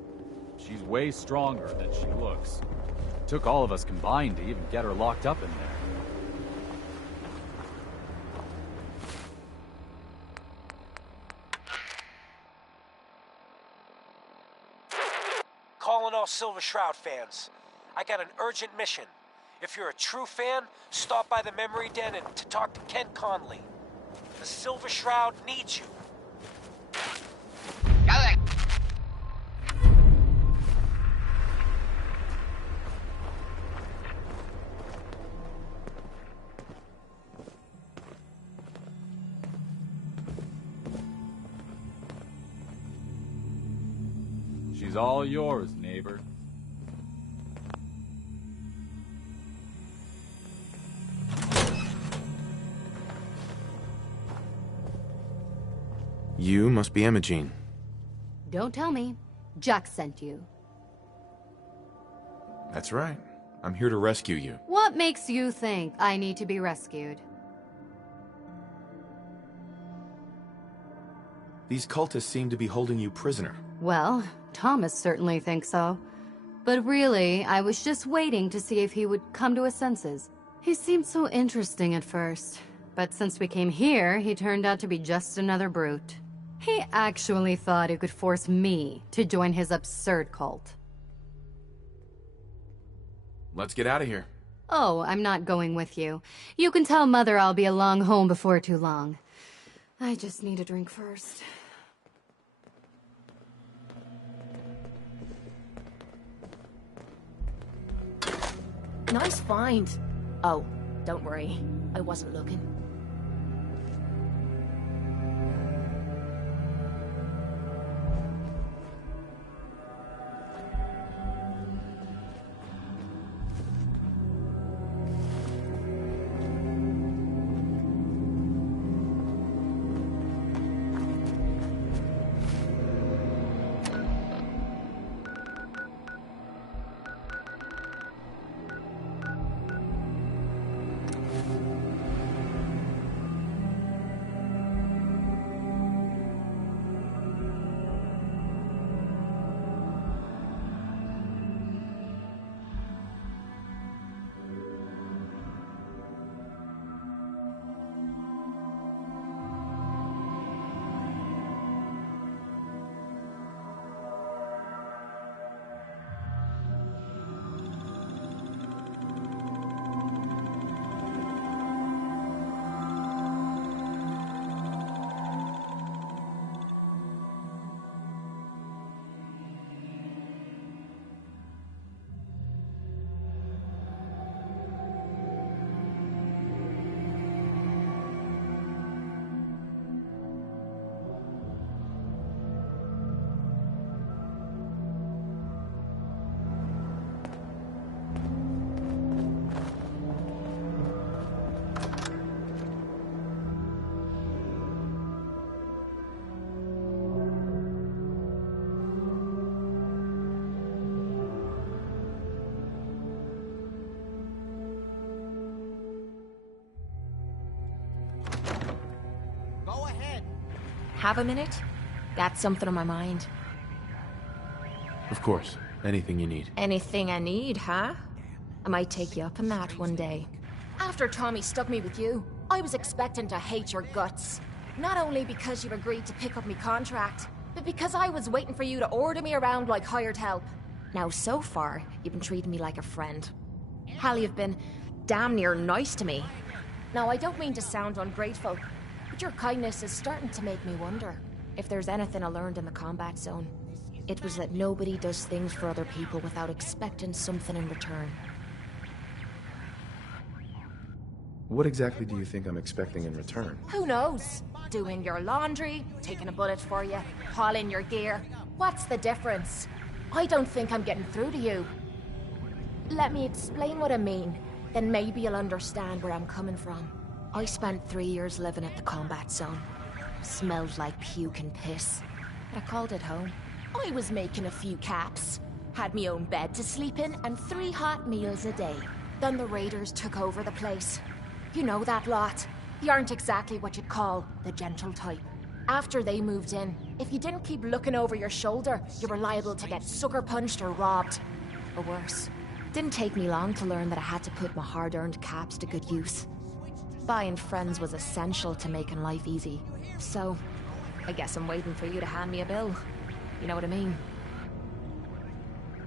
she's way stronger than she looks. It took all of us combined to even get her locked up in there. Calling all Silver Shroud fans. I got an urgent mission. If you're a true fan, stop by the Memory Den and to talk to Ken Conley. The Silver Shroud needs you. She's all yours, neighbor. You must be Imogene. Don't tell me. Jack sent you. That's right. I'm here to rescue you. What makes you think I need to be rescued? These cultists seem to be holding you prisoner. Well, Thomas certainly thinks so. But really, I was just waiting to see if he would come to his senses. He seemed so interesting at first, but since we came here, he turned out to be just another brute. He actually thought he could force me to join his absurd cult. Let's get out of here. Oh, I'm not going with you. You can tell Mother I'll be along home before too long. I just need a drink first. Nice find. Oh, don't worry. I wasn't looking. Have a minute? Got something on my mind. Of course. Anything you need. Anything I need, huh? I might take you up on that one day. After Tommy stuck me with you, I was expecting to hate your guts. Not only because you agreed to pick up me contract, but because I was waiting for you to order me around like hired help. Now, so far, you've been treating me like a friend. Hell, you've been damn near nice to me. Now, I don't mean to sound ungrateful, but your kindness is starting to make me wonder if there's anything I learned in the combat zone. It was that nobody does things for other people without expecting something in return. What exactly do you think I'm expecting in return? Who knows? Doing your laundry, taking a bullet for you, hauling your gear. What's the difference? I don't think I'm getting through to you. Let me explain what I mean, then maybe you'll understand where I'm coming from. I spent 3 years living at the combat zone. Smelled like puke and piss, but I called it home. I was making a few caps, had me own bed to sleep in, and 3 hot meals a day. Then the raiders took over the place. You know that lot. You aren't exactly what you'd call the gentle type. After they moved in, if you didn't keep looking over your shoulder, you were liable to get sucker punched or robbed. Or worse. Didn't take me long to learn that I had to put my hard-earned caps to good use. Buying friends was essential to making life easy. So, I guess I'm waiting for you to hand me a bill. You know what I mean?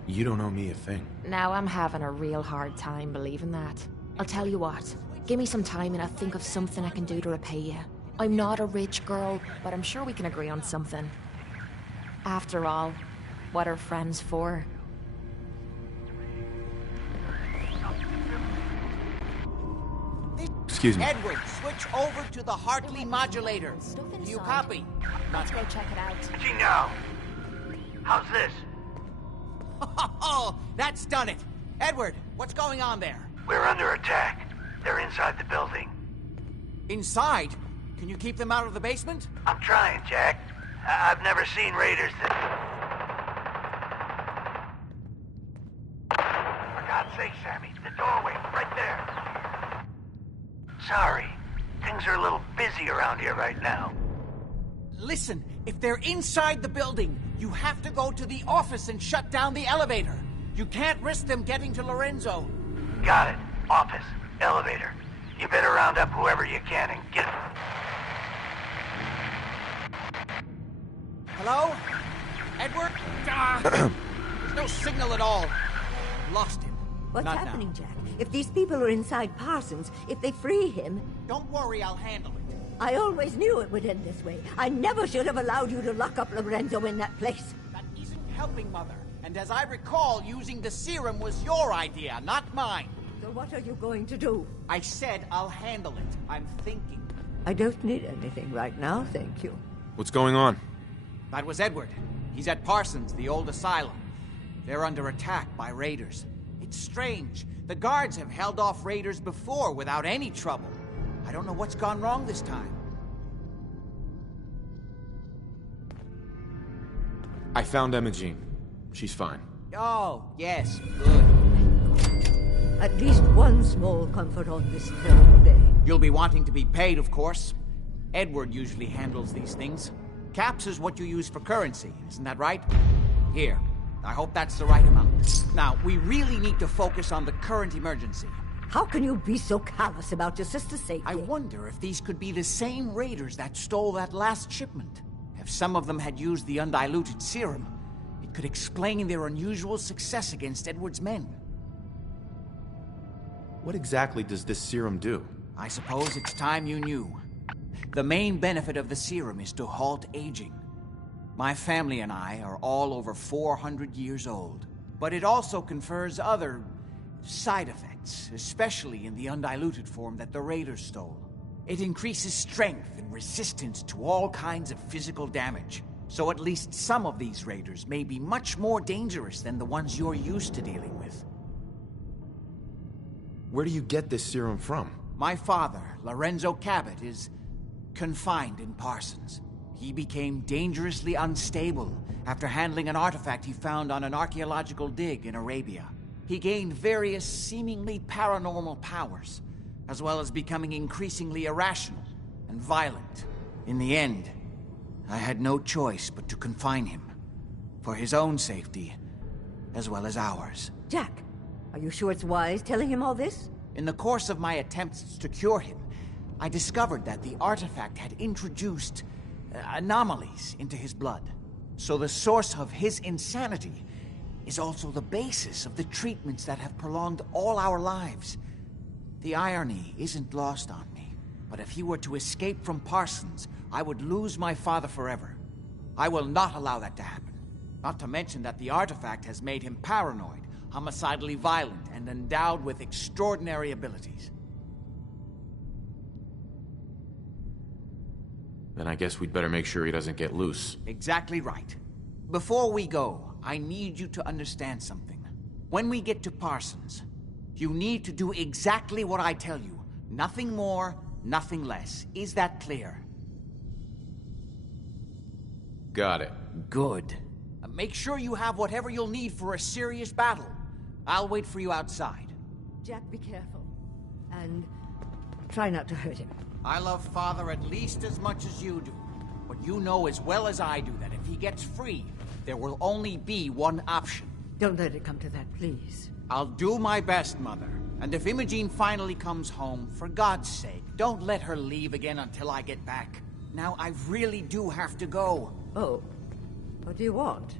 You don't owe me a thing. Now I'm having a real hard time believing that. I'll tell you what. Give me some time and I'll think of something I can do to repay you. I'm not a rich girl, but I'm sure we can agree on something. After all, what are friends for? Excuse me. Edward, switch over to the Hartley modulator. Do you copy? Let's go check it out. Gee, now. How's this? Oh, that's done it. Edward, what's going on there? We're under attack. They're inside the building. Inside? Can you keep them out of the basement? I'm trying, Jack. I've never seen raiders that... For God's sake, Sammy, the doorway, right there. Sorry. Things are a little busy around here right now. Listen, if they're inside the building, you have to go to the office and shut down the elevator. You can't risk them getting to Lorenzo. Got it. Office. Elevator. You better round up whoever you can and get... Hello? Edward? There's no signal at all. Lost him. What's Not happening, now. Jack? If these people are inside Parsons, if they free him... Don't worry, I'll handle it. I always knew it would end this way. I never should have allowed you to lock up Lorenzo in that place. That isn't helping, Mother. And as I recall, using the serum was your idea, not mine. So what are you going to do? I said I'll handle it. I'm thinking. I don't need anything right now, thank you. What's going on? That was Edward. He's at Parsons, the old asylum. They're under attack by raiders. It's strange. The guards have held off raiders before without any trouble. I don't know what's gone wrong this time. I found Imogene. She's fine. Oh, yes, good. At least one small comfort on this terrible day. You'll be wanting to be paid, of course. Edward usually handles these things. Caps is what you use for currency, isn't that right? Here, I hope that's the right amount. Now, we really need to focus on the current emergency. How can you be so callous about your sister's safety? I wonder if these could be the same raiders that stole that last shipment. If some of them had used the undiluted serum, it could explain their unusual success against Edward's men. What exactly does this serum do? I suppose it's time you knew. The main benefit of the serum is to halt aging. My family and I are all over 400 years old. But it also confers other side effects, especially in the undiluted form that the raiders stole. It increases strength and resistance to all kinds of physical damage. So at least some of these raiders may be much more dangerous than the ones you're used to dealing with. Where do you get this serum from? My father, Lorenzo Cabot, is confined in Parsons. He became dangerously unstable after handling an artifact he found on an archaeological dig in Arabia. He gained various seemingly paranormal powers, as well as becoming increasingly irrational and violent. In the end, I had no choice but to confine him. For his own safety, as well as ours. Jack, are you sure it's wise telling him all this? In the course of my attempts to cure him, I discovered that the artifact had introduced anomalies into his blood. So the source of his insanity is also the basis of the treatments that have prolonged all our lives. The irony isn't lost on me, but if he were to escape from Parsons, I would lose my father forever. I will not allow that to happen. Not to mention that the artifact has made him paranoid, homicidally violent, and endowed with extraordinary abilities. Then I guess we'd better make sure he doesn't get loose. Exactly right. Before we go, I need you to understand something. When we get to Parsons, you need to do exactly what I tell you. Nothing more, nothing less. Is that clear? Got it. Good. Make sure you have whatever you'll need for a serious battle. I'll wait for you outside. Jack, be careful. And try not to hurt him. I love Father at least as much as you do. But you know as well as I do that if he gets free, there will only be one option. Don't let it come to that, please. I'll do my best, Mother. And if Imogene finally comes home, for God's sake, don't let her leave again until I get back. Now, I really do have to go. Oh, what do you want?